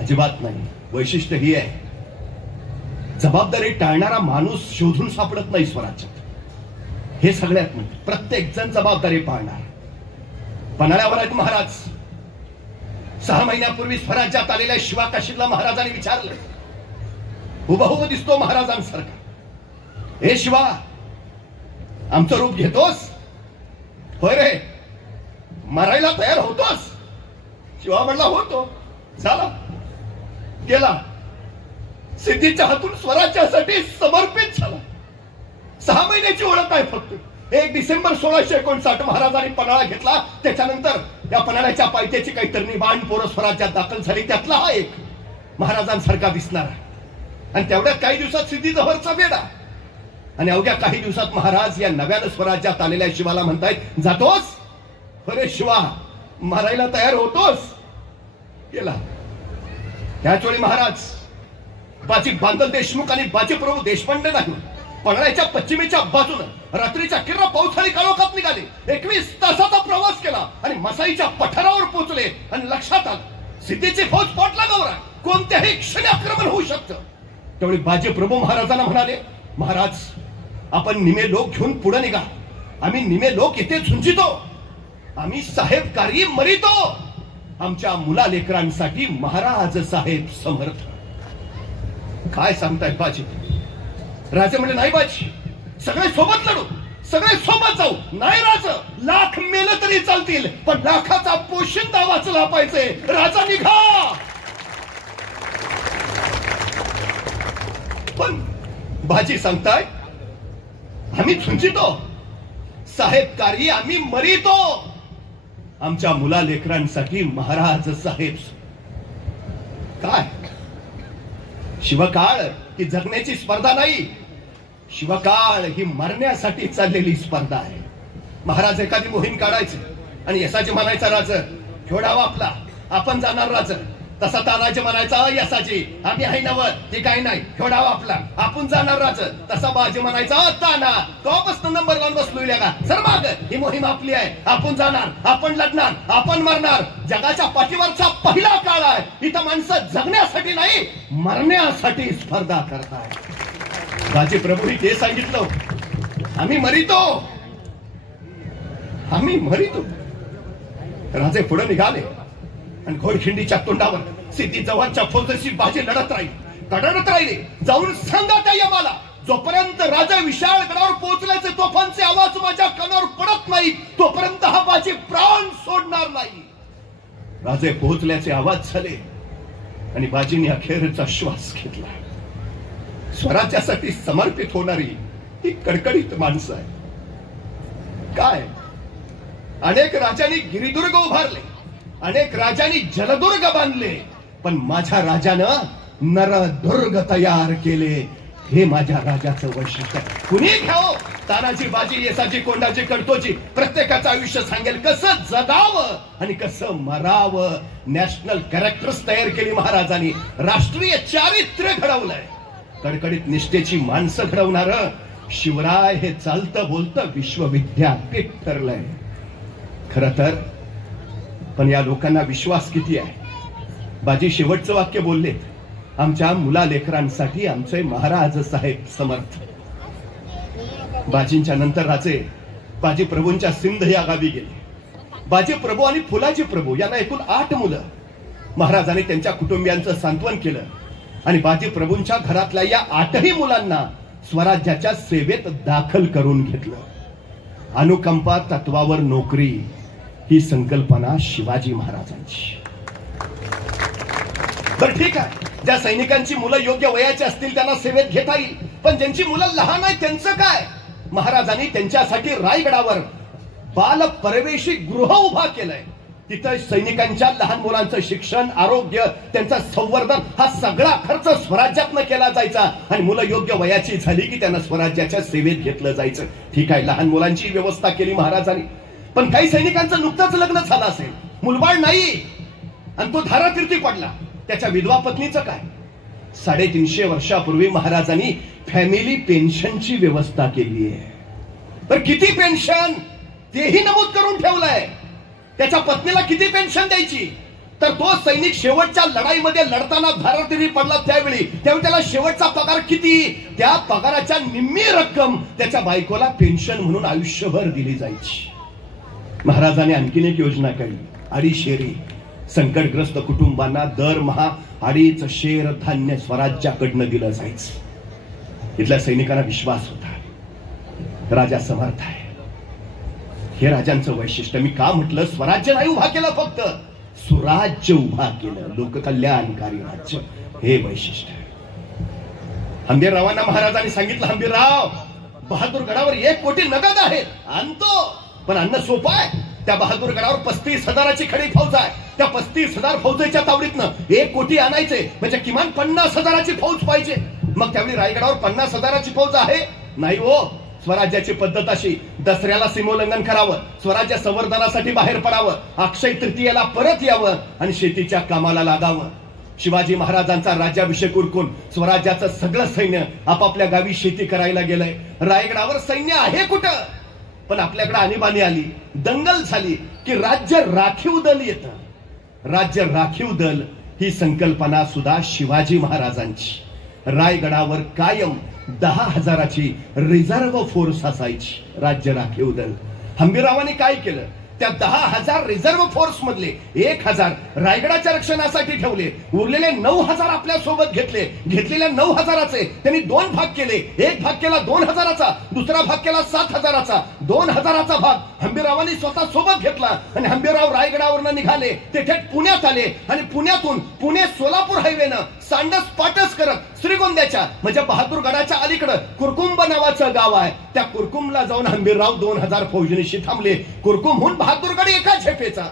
अजिबात नाही. वैशिष्ट्य ही आहे, जबाबदारी टाळणारा माणूस शोधून सापडत नाही स्वराज्यात. हे सगळ्यात म्हणजे प्रत्येक जण जबाबदारी पाळणार. पन्हाळ्यावर आहेत महाराज. 6 महिन्यापूर्वी स्वराज्यात आलेल्या शिवाकाशीला महाराजांनी विचारलं, हुबहू दिसतो महाराजांसारखा, हे शिवा आमचं रूप घेतोस? होय रे, मरायला तयार होतोस? शिवा म्हणला, होतो. झाला, गेला, सिद्धीच्या हातून स्वराज्यासाठी समर्पित झाला. 6 महिन्याची ओळख आहे फक्त. 1 डिसेंबर 1659 महाराजांनी पन्हाळा घेतला. त्याच्यानंतर या पन्हाळ्याच्या पायथ्याची काही तरणी बाण पोरं स्वराज्यात दाखल झाली, त्यातला हा एक महाराजांसारखा दिसणार. आणि तेवढ्यात काही दिवसात सिद्धी जवळचा वेडा. आणि अवघ्या काही दिवसात महाराज या नव्यानं स्वराज्यात आलेल्या शिवाला म्हणतायत, जातोस? अरे शिवा, मारायला तयार होतोस? गेला. त्याच वेळी महाराज बाजी बांधल देशमुख आणि बाजीप्रभू देशपांडे नाही पन्हाळ्याच्या पश्चिमेच्या बाजूनं रात्रीच्या किरण पाऊस आणि काळोखात निघाले. 21 तासाचा प्रवास केला आणि मसाईच्या पठारावर पोहोचले आणि लक्षात आलं सिद्धीची फौज पोटला गौरा, कोणत्याही क्षणी आक्रमण होऊ शकतं. त्यावेळी बाजीप्रभू महाराजांना म्हणाले, महाराज आपण निमे लोक घेऊन पुढे निघा, आम्ही निमे लोक येथे झुंजितो, आम्ही साहेब कार्य मरितो, आमच्या मुला लेकरांसाठी महाराज साहेब समर्थ. काय सांगताय बाजी? राजे म्हणले, नाही बाजी, सगळे सोबत लढू, सगळे सोबत जाऊ. नाही राज, लाख मेलं तरी चालतील, पण लाखाचा पोशिंदा वाचला पाहिजे. राजा निघा. पण बाजी सांगताय, आम्ही झुंजितो, साहेब कार्य आम्ही मरितो, आमच्या मुला लेकरांसाठी महाराज साहेब. काय शिवकाळ ही जगण्याची स्पर्धा नाही, शिवकाळ ही मरण्यासाठी चाललेली स्पर्धा आहे. महाराज एखादी मोहीम काढायची आणि यसाजी म्हणायचा, राज खेळावा आपला, आपण जाणार राज. तसा तानाजी म्हणायचा, यसाजी आम्ही आहे नवं, ते काही नाही, खेळावा आपला, आपण जाणार राज. तसा बाजी म्हणायचा, ताना कॉपस नंबर लावून बसलोय का, सर माग ही मोहीम आपली आहे, आपण जाणार, आपण लढणार, आपण मरणार. जगाच्या पाठीवरचा पहिला काळ आहे, इथं माणसं जगण्यासाठी नाही मरण्यासाठी स्पर्धा करतात. बाजी प्रभूंनी ते सांगितलं, आम्ही मरितो, आम्ही मरितो. राजे पुढे निघाले आणि घोडखिंडीच्या तोंडावर सिद्धी जवानच्या फौजेशी बाजी लढत राहिले. जाऊन सांगा त्या यमाला, जोपर्यंत राजा विशाळ गडावर पोहोचल्याचे तोफांचे आवाज माझ्या कानावर पडत नाही, तोपर्यंत हा बाजी प्राण सोडणार नाही. राजे पोहोचल्याचे आवाज झाले आणि बाजीने अखेरचा श्वास घेतला. स्वराज्यासाठी समर्पित होणारी ही कडकडीत माणसं आहे. काय अनेक राजांनी गिरिदुर्ग उभारले, अनेक राजांनी जलदुर्ग बांधले, पण माझ्या राजानं नरदुर्ग तयार केले. हे माझ्या राजाचं वैशिष्ट्य आहे. कुणी घ्यावं, तानाजी, बाजी, येसाजी, कोंडाजी, कडतोजी, प्रत्येकाचं आयुष्य सांगेल कसं जगावं आणि कसं मरावं. नॅशनल कॅरेक्टर्स तयार केली महाराजांनी, राष्ट्रीय चारित्र्य घडवलंय. कडकडीत निष्ठेची माणसं घडवणार शिवराय हे चालतं बोलतं विश्वविद्यापीठ ठरलंय. खर तर पण या लोकांना विश्वास किती आहे? बाजी शेवटचं वाक्य बोलले, आमच्या मुला लेकरांसाठी आमचे महाराज साहेब समर्थ. बाजींच्या नंतर राजे बाजी प्रभूंच्या सिंध या गावी गेले. बाजी प्रभू आणि फुलाजी प्रभू यांना एकूण 8 मुलं. महाराजांनी त्यांच्या कुटुंबियांचं सांत्वन केलं आणि बाजी प्रभूंच्या घरातल्या या 8ही मुलांना स्वराज्याच्या सेवेत दाखल करून घेतलं. अनुकंपा तत्वावर नोकरी ही संकल्पना शिवाजी महाराजांची. बर ठीक आहे, ज्या सैनिकांची मुलं योग्य वयाची असतील त्यांना सेवेत घेता येईल, पण ज्यांची मुलं लहान आहेत त्यांचं काय? महाराजांनी त्यांच्यासाठी रायगडावर बाल परवेशी गृह उभा केलंय. तिथं सैनिकांच्या लहान मुलांचं शिक्षण, आरोग्य, त्यांचं संवर्धन हा सगळा खर्च स्वराज्यातनं केला जायचा आणि मुलं योग्य वयाची झाली की त्यांना स्वराज्याच्या सेवेत घेतलं जायचं. ठीक आहे, लहान मुलांची व्यवस्था केली महाराजांनी, पण काही सैनिकांचं नुकतंच लग्न झालं असेल, मुलबाळ नाही आणि तो धारातीर्थी पडला, त्याच्या विधवा पत्नीचं काय? 350 वर्षापूर्वी महाराजांनी फॅमिली पेन्शनची व्यवस्था केली आहे. पण किती पेन्शन तेही नमूद करून ठेवलंय. त्याच्या पत्नीला किती पेन्शन द्यायची? तर तो सैनिक शेवटच्या लढाईमध्ये लढताना धारातीर्थी पडला त्यावेळी त्याला शेवटचा पगार किती? त्या पगाराच्या निम्मी रक्कम त्याच्या बायकोला पेन्शन म्हणून आयुष्यभर दिली जायची. महाराजांनी आणखीन एक योजना काढली, 2.5 शेरी. संकटग्रस्त कुटुंबांना दरमहा 2.5 शेर धान्य स्वराज्याकडनं दिलं जायचं. इथल्या सैनिकांना विश्वास होता, राजा समर्थ आहे. हे राजांचं वैशिष्ट्य. मी का म्हटलं, स्वराज्य नाही उभा केलं, फक्त सुराज्य उभा केलं, लोककल्याणकारी राज्य. हे वैशिष्ट्य. हंबीररावांना महाराजांनी सांगितलं, हंबीरराव बहादूरगडावर 1 कोटी नगद आहेत, आणतो. पण आणणं सोपं आहे. त्या बहादूरगडावर 35,000ची खडी फौज आहे. त्या 35,000 फौजेच्या तावडीतनं 1 कोटी आणायचे म्हणजे किमान 50,000ची फौज पाहिजे. मग त्यावेळी रायगडावर 50,000ची फौज आहे नाही हो, स्वराज्याची पद्धत अशी, दसऱ्याला सीमोल्लंघन करावं, स्वराज्य संवर्धनासाठी बाहेर पडावं, अक्षय तृतीयेला परत यावं आणि शेतीच्या कामाला लागावं. शिवाजी महाराजांचा राज्याभिषेक उरकून स्वराज्याचं सगळं सैन्य आपापल्या गावी शेती करायला गेलंय. रायगडावर सैन्य आहे कुठं? पण आपल्याकडे आणीबाणी आली, दंगल झाली की राज्य राखीव दल येतं. राज्य राखीव दल ही संकल्पना सुद्धा शिवाजी महाराजांची. रायगडावर कायम 10,000ची रिझर्व्ह फोर्स असायची, राज्य राखीव दल. हंबीररावांनी काय केलं? त्या 10,000 रिझर्व्ह फोर्स मधले 1,000 रायगडाच्या रक्षणासाठी ठेवले, उरलेले 9,000 आपल्या सोबत घेतले. घेतलेल्या 9,000चे त्यांनी 2 भाग केले. एक भाग केला 2,000चा, दुसरा भाग केला 7,000चा. 2,000चा भाग हंबीररावांनी स्वतः सोबत घेतला आणि हंबीरराव रायगडावरनं निघाले. ते थेट पुण्यात आले आणि पुण्यातून पुणे सोलापूर हायवेनं सांडस पाटस करत श्रीगोंद्याच्या म्हणजे बहादूरगडाच्या अलीकडं कुरकुंब नावाचं गाव आहे, त्या कुरकुंबला जाऊन हंबीरराव 2,000 फौजनीशी थांबले. कुरकुंबहून बहादूरगड एका झेपेचा.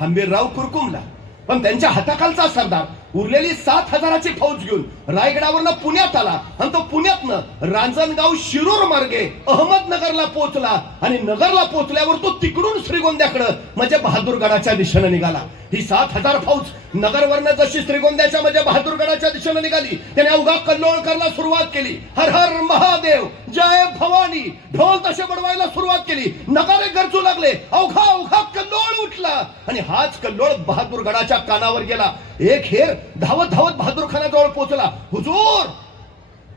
हंबीरराव कुरकुंबला, पण त्यांच्या हाताखालचा सरदार उरलेली 7,000ची फौज घेऊन रायगडावरनं पुण्यात आला आणि तो पुण्यातनं रांजणगाव शिरूर मार्गे अहमदनगरला पोहोचला आणि नगरला पोहोचल्यावर तो तिकडून श्रीगोंद्याकडं म्हणजे बहादूरगडाच्या दिशेनं निघाला. ही 7,000 फौज नगरवरनं जशी श्रीगोंद्याच्या म्हणजे बहादूरगडाच्या दिशेनं निघाली, त्याने अवघा कल्लोळकरला सुरुवात केली. हर हर महादेव, जय भवानी, ढोल तसे बडवायला सुरुवात केली. नगारे गरजू लागले, अवघा अवघा कल्लोळ उठला आणि हाच कल्लोळ बहादूरगडाच्या कानावर गेला. एक हेर धावत धावत बहादूर खानाजवळ पोहोचला. हुजूर,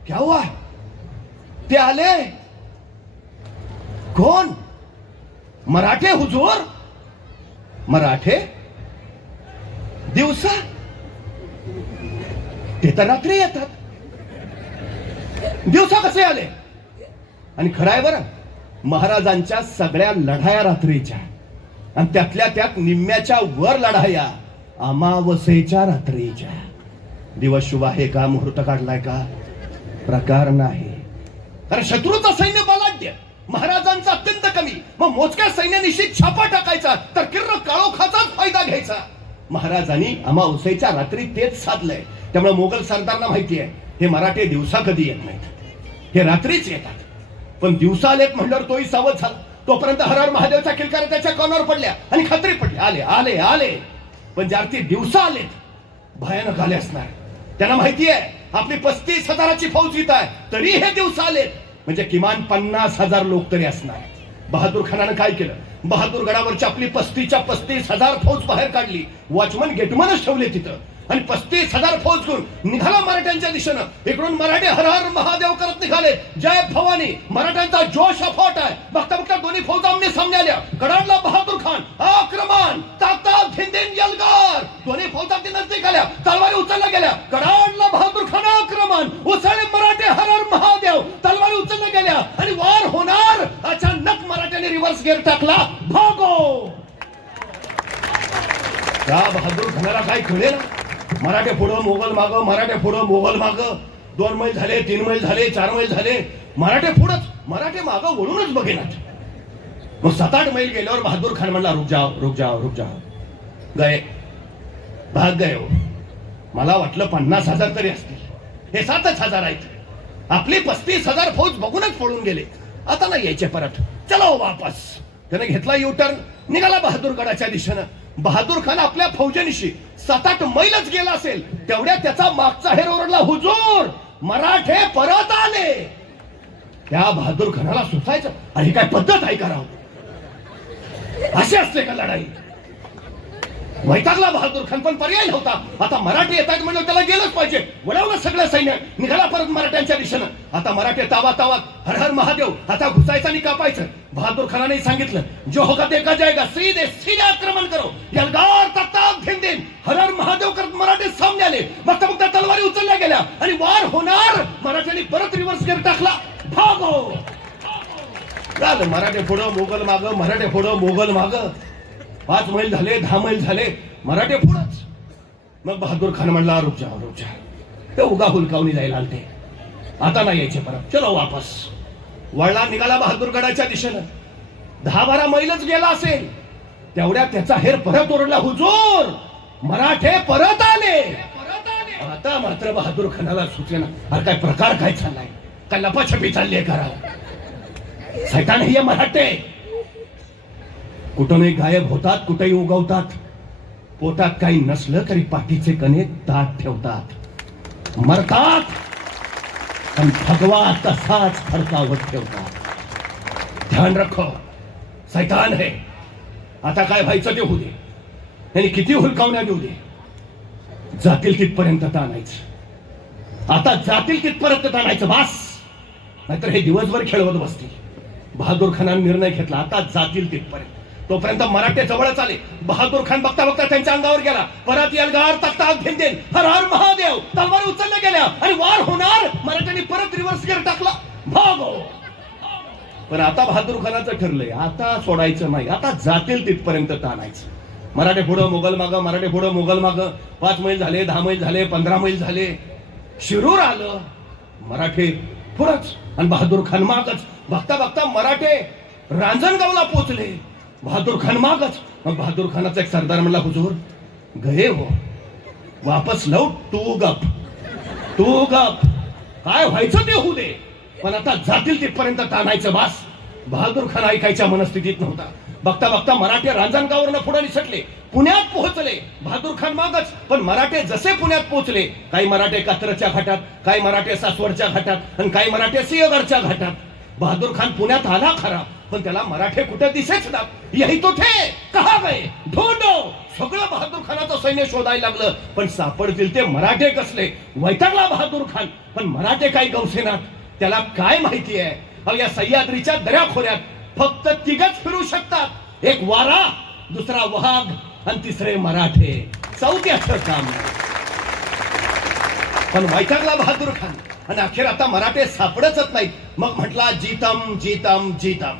क्या हुआ? ते आले. कोण? मराठे हुजूर. मराठे? दिवसा? ते तर रात्री येतात. दिवसा कसे आले? आणि खरं आहे बरं, महाराजांच्या सगळ्या लढाया रात्रीच्या आणि त्यातल्या त्यात निम्म्याच्या वर लढाया अमावस्येच्या रात्रीच्या. दिवस शुभ आहे का? मुहूर्त काढलाय का? प्रकार नाही. कारण शत्रूचं सैन्य बलाढ्य, महाराजांचा अत्यंत कमी. मग मोजक्या सैन्यानिशी छापा टाकायचा तर किर्र काळोखाचाच फायदा घ्यायचा. महाराजांनी अमावस्येच्या रात्री तेच साधलंय. त्यामुळे मोगल सरदारांना माहिती आहे हे मराठे दिवसा कधी येत नाहीत, हे रात्रीच येतात. पण दिवसा आलेत म्हणल्यावर तोही सावध झाला. तोपर्यंत हर हर महादेवच्या किलकाऱ्या त्याच्या कानावर पडल्या आणि खात्री पडली, आले आले आले. पण ज्या ते दिवसा आलेत भयानक आले असणार. त्यांना माहिती आहे आपली 35,000ची फौज येत आहे, तरी हे दिवसा आलेत म्हणजे किमान 50,000 लोक तरी असणार. बहादूर खानानं काय केलं? बहादूरगडावरची आपली 35,000 फौज बाहेर काढली. वॉचमन गेटमनच ठेवले तिथं आणि 35,000 फौज घेऊन निघाला मराठ्यांच्या दिशेनं. इकडून मराठे हर हर महादेव करत निघाले, जय भवानी. मराठ्यांचा जोश अफाट आहे. बघता बघता दोन्ही फौज आमने सामने आल्या. कडाडला बहादूर खान, आक्रमण, ताकद, धिंदिन, यलगार. दोन्ही फौजा नजदीक आल्या, तलवारी उचलल्या गेल्या. कडाडला बहादूर खान, आक्रमण, उसळले मराठे हर हर महादेव. तलवारी उचलल्या गेल्या आणि वार होणार. अचानक मराठ्याने रिव्हर्स गिअर टाकला, भागो. त्या बहादूर खानाला काय कळेल? मराठे पुढं मोगल मागं, मराठे पुढं मोगल मागं. 2 मैल झाले, 3 मैल झाले, 4 मैल झाले. मराठे पुढंच, मराठे मागं वळूनच बघेनात. मग 7-8 मैल गेल्यावर बहादूर खान म्हणला, रुक जाओ रुक जाओ रुक जाओ. गए, भाग गए हो. मला वाटलं 50,000 तरी असतील, हे 7,000 आहेत. आपली 35,000 फौज बघूनच पळून गेले. आता नाही यायचे परत, चलो वापस. त्याने घेतला युटर्न, निघाला बहादूरगडाच्या दिशेनं. बहादूर खान आपल्या फौजेनिशी 7-8 मैलच गेला असेल तेवढ्या त्याचा मागचा हेर ओरडला, हुजूर, मराठे परत आले. त्या बहादूर खानाला सुचायचं, अरे काय पद्धत आहे का राव? असे असते का लढाई? वैतागला बहादूर खान, पण पर्याय नव्हता. आता मराठी येतात म्हणजे त्याला गेलंच पाहिजे. वळवलं सगळं सैन्य, निघाला परत मराठ्यांच्या दिशेनं. आता मराठे तावात तावात हर हर महादेव. आता घुसायचं आणि कापायचं. बहादूर खानाने सांगितलं, जो होगा देखा जाएगा, सीधे सीधे आक्रमण करो. यलगार, ताकद, धिंदिन, हर हर महादेव करत मराठे सामने आले. बघता बघता तलवारी उचलल्या गेल्या आणि वार होणार. मराठ्यांनी परत रिव्हर्स गिअर टाकला, भागो. झालं, मराठे पुढं मोगल मागं, मराठे पुढं मोगल मागं. 5 मैल झाले, 10 मैल झाले, मराठे पुढंच. मग बहादूर खान म्हणला, रुक जाओ रुक जाओ. ते उगा हुलकावणी जायला आलते, आता नाही यायचे परत, चलो वापस. वळला, निघाला बहादूरगडाच्या दिशेनं. 10-12 मैलच गेला असेल तेवढ्या त्याचा हेर परत ओरडला, हुजूर, मराठे परत आले. आता मात्र बहादूर खानाला सुचेना, अरे काय प्रकार काय चाललाय? का लपाछपी चालली आहे करावं? सैतान हे मराठे कुठूनही गायब होतात, कुठेही उगवतात. पोटात काही नसलं तरी पाठीचे कणे दाट ठेवतात. मरतात पण भगवा तसाच फडकावत ठेवतात. ध्यान रखो, सैतान है. आता काय व्हायचं ते होऊ दे. त्यांनी किती हुलकावण्या देऊ दे, जातील तिथपर्यंत ताणायचं. आता जातील तिथपर्यंत ताणायचं बास. नाहीतर हे दिवसभर खेळवत बसतील. बहादूर खानाने निर्णय घेतला, आता जातील तिथपर्यंत. तोपर्यंत मराठे जवळच आले. बहादूर खान बघता बघता त्यांच्या अंगावर गेला. परत यलगार तख्ता भिंदेन, हर हर महादेव. तलवार उचलल्या गेल्या आणि वार होणार. मराठ्यांनी परत रिव्हर्स गिअर टाकला. भागो. पण आता बहादूर खानाचं ठरलंय, आता सोडायचं नाही. आता जातील तिथपर्यंत ताणायचं. मराठे पुढं मोगल मागं, मराठे पुढं मोगल मागं. 5 मैल झाले, 10 मैल झाले, 15 मैल झाले. शिरूर आलं, मराठे पुढंच आणि बहादूर खान मागच. बघता बघता मराठे रांजणगावला पोहोचले. बहादूर खान मागच. मग बहादूर खानाचा एक सरदार म्हणला, हुजूर गए हो, वापस लौट. तू गप, तू गप. काय व्हायचं ते होऊ दे, पण आता जातील तिथपर्यंत ताणायचं बास. बहादूर खान ऐकायच्या मनस्थितीत नव्हता. बघता बघता मराठे रांजणगाववरनं पुढे निसटले, पुण्यात पोहोचले. बहादूर खान मागच. पण मराठे जसे पुण्यात पोहोचले, काही मराठे कात्रच्या घाटात, काही मराठे सासवडच्या घाटात आणि काही मराठे सिंहगडच्या घाटात. बहादूर खान पुण्यात आला खरा, पण त्याला मराठे कुठे दिसेच ना. यही तो थे, कहा गए, ढूंढो. सगळं बहादूर खानाचं सैन्य शोधायला लागलं, पण सापडतील ते मराठे कसले. वैतागला बहादूर खान, पण मराठे काही गवसेनात. त्याला काय माहिती आहे, अहो या सह्याद्रीच्या दऱ्याखोऱ्यात फक्त तिघच फिरू शकतात. एक वारा, दुसरा वाघ आणि तिसरे मराठे. चौथ्याचं काम नाही. पण वैतागला बहादूर खान आणि अखेर आता मराठे सापडतच नाही. मग म्हटला, जीतम जीतम जीतम.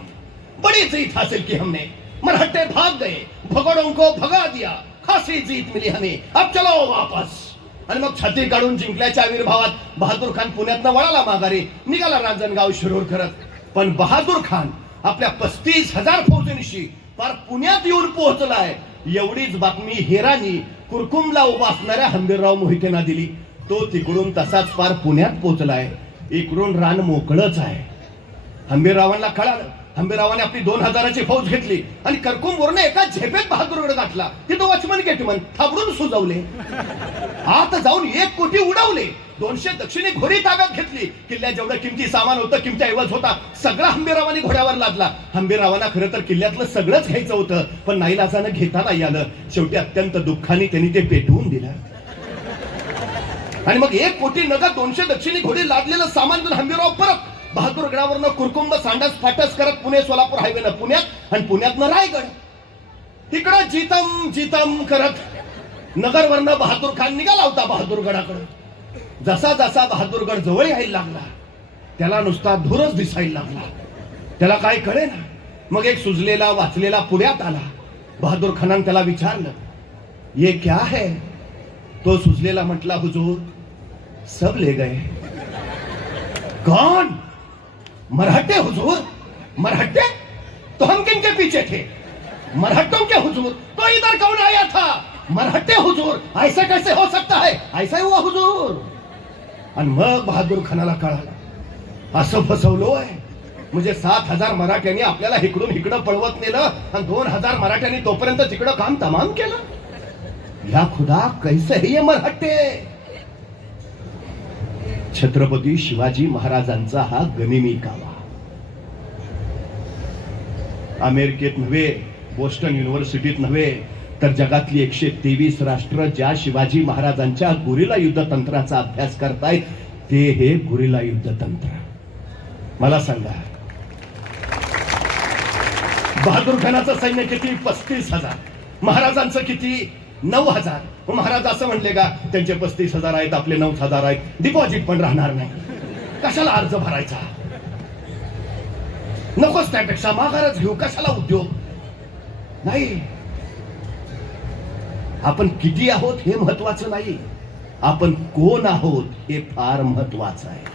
बड़ी जीत हासिल की हमने, मराठे भाग गए, भगोड़ों को भगा दिया, खासी जीत मिली हमें, अब चलो वापस. आणि मग छाती काढून जिंकल्याच्या आविर्भावात बहादूर खान पुण्यातनं वळाला माघारी. निघाला रांजणगाव शिरूर करत. पण बहादूर खान आपल्या 35,000 फौजेनिशी पार पुण्यात येऊन पोहोचलाय. एवढीच बातमी हेरानी कुरकुमला उभा असणाऱ्या हंबीरराव मोहितेंना दिली. तो तिकडून तसाच पार पुण्यात पोहोचलाय. इकडून रान मोकळच आहे. हंबीररावांना कळालं. हंबीररावाने आपली 2,000ची फौज घेतली आणि करकुमवरून एका झेपेत बहादूरगड गाठला. तिथं वॉचमन गेटमन थांबडून सुजवले. आत जाऊन 1 कोटी उडवले. 200 दक्षिणी घोडी ताब्यात घेतली. किल्ल्यात जेवढं किमती सामान होतं, किमती ऐवज होता, सगळा हंबीररावांनी घोड्यावर लादला. हंबीररावांना खरं तर किल्ल्यातलं सगळंच घ्यायचं होतं, पण नाईलाजानं घेता नाही आलं. शेवटी अत्यंत दुःखाने त्यांनी ते पेटवून दिलं. आणि मग 1 कोटी नगद 200 दक्षिणी घोडी लादलेलं सामान घेऊन हंबीरराव परत बहादूरगडावरनं कुरकुंभ सांडस फाटस करत पुणे सोलापूर हायवेनं पुण्यात आणि पुण्यातनं रायगड. तिकडं जीतम जीतम करत नगरवरनं बहादूर खान निघाला होता बहादूरगडाकडे. जसा जसा बहादूरगड जवळ यायला लागला, त्याला नुसता धूरच दिसायला लागला. त्याला काय कळे ना. मग एक सुजलेला वाचलेला पुण्यात आला. बहादूर खानानं त्याला विचारलं, ये क्या है? तो सुजलेला म्हटला, हुजूर सब ले गए. कौन? मराठे हुजूर. मराठे? तो हम किनके पीछे थे? मराठों के हुजूर. तो इधर कौन आया था? मराठे हुजूर. ऐसा कैसे हो सकता है? ऐसा हुआ हुजूर. आणि मग बहादूर खानाला कळालं, असं फसवलोय. म्हणजे 7,000 मराठ्यांनी आपल्याला इकडून इकडं पळवत नेलं आणि 2,000 मराठ्यांनी तोपर्यंत तिकडं काम तमाम केलं. या खुदा कैसे है ये मराठे. छत्रपती शिवाजी महाराजांचा हा गनिमी कावा. अमेरिकेत नव्हे, बोस्टन युनिव्हर्सिटीत नव्हे, तर जगातली 123 राष्ट्र ज्या शिवाजी महाराजांच्या गुरिला युद्ध तंत्राचा अभ्यास करतायत, ते हे गुरिला युद्ध तंत्र. मला सांगा, बहादूर खानाचं सैन्य किती? 35,000. महाराजांचं किती? 9,000. महाराज असं म्हणले का, त्यांचे 35,000 आहेत, आपले 9,000 आहेत, डिपॉझिट पण राहणार नाही, कशाला अर्ज भरायचा, नकोच, त्यापेक्षा माघारच घेऊ, कशाला उद्योग. नाही, आपण किती आहोत हे महत्वाचं नाही, आपण कोण आहोत हे फार महत्वाचं आहे.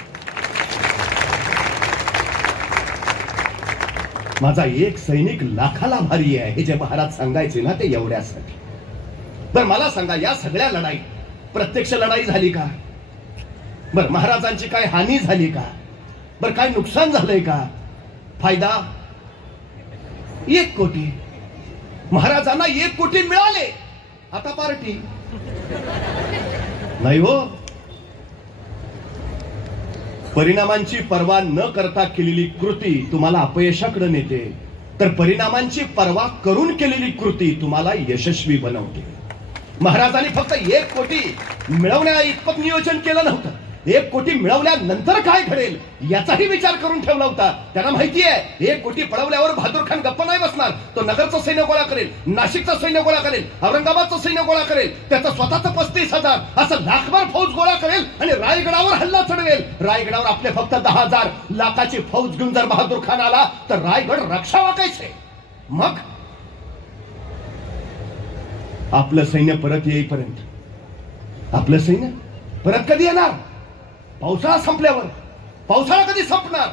माझा एक सैनिक लाखाला भारी आहे, हे जे महाराज सांगायचे ना, ते एवढ्यासाठी. बर मला सांगा, या सगळ्या लढाई प्रत्यक्ष लढाई झाली का? बर महाराजांची काय हानी झाली का? बरं काय नुकसान झालंय का? फायदा 1 कोटी. महाराजांना 1 कोटी मिळाले, आता पार्टी नाही हो. परिणामांची पर्वा न करता केलेली कृती तुम्हाला अपयशाकडे नेते, तर परिणामांची पर्वा करून केलेली कृती तुम्हाला यशस्वी बनवते. महाराजांनी फक्त 1 कोटी मिळवण्या इतपत नियोजन केलं नव्हतं. 1 कोटी मिळवल्यानंतर काय घडेल याचाही विचार करून ठेवला होता. त्यांना माहिती आहे 1 कोटी पळवल्यावर बहादूर खान गप्प नाही बसणार. तो नगरचं सैन्य गोळा करेल, नाशिकचं सैन्य गोळा करेल, औरंगाबादचं सैन्य गोळा करेल, त्याचं स्वतःचं 35,000 असं लाखभर फौज गोळा करेल आणि रायगडावर हल्ला चढवेल. रायगडावर आपले फक्त 10,000 लाखाची फौज घेऊन जर बहादूर खान आला तर रायगड रक्षा वाकायचे. मग आपलं सैन्य परत येईपर्यंत, आपलं सैन्य परत कधी येणार? पावसाळा संपल्यावर. पावसाळा कधी संपणार?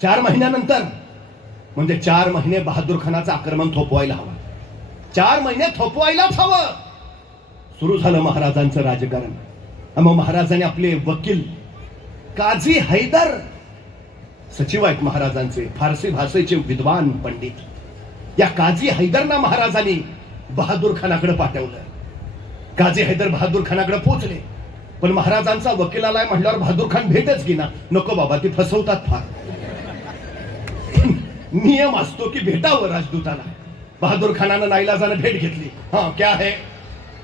4 महिन्यानंतर. म्हणजे 4 महिने बहादूर खानाचं आक्रमण थोपवायला हवं. 4 महिने थोपवायलाच हवं. सुरू झालं महाराजांचं राजकारण. मग महाराजांनी आपले वकील काझी हैदर, सचिव आहेत महाराजांचे, फारसी भाषेचे विद्वान पंडित, या काझी हैदरना महाराजांनी बहादूर खानाकडे पाठवलं. काझी हैदर बहादूर खानाकडे पोहोचले, पण महाराजांचा वकिलाला म्हटल्यावर बहादूर खान भेटच घेना. नको बाबा, ती फसवतात फार. नियम असतो की भेटावं राजदूताला. बहादूर खानानं नाईलाजानं भेट घेतली. हा क्या है?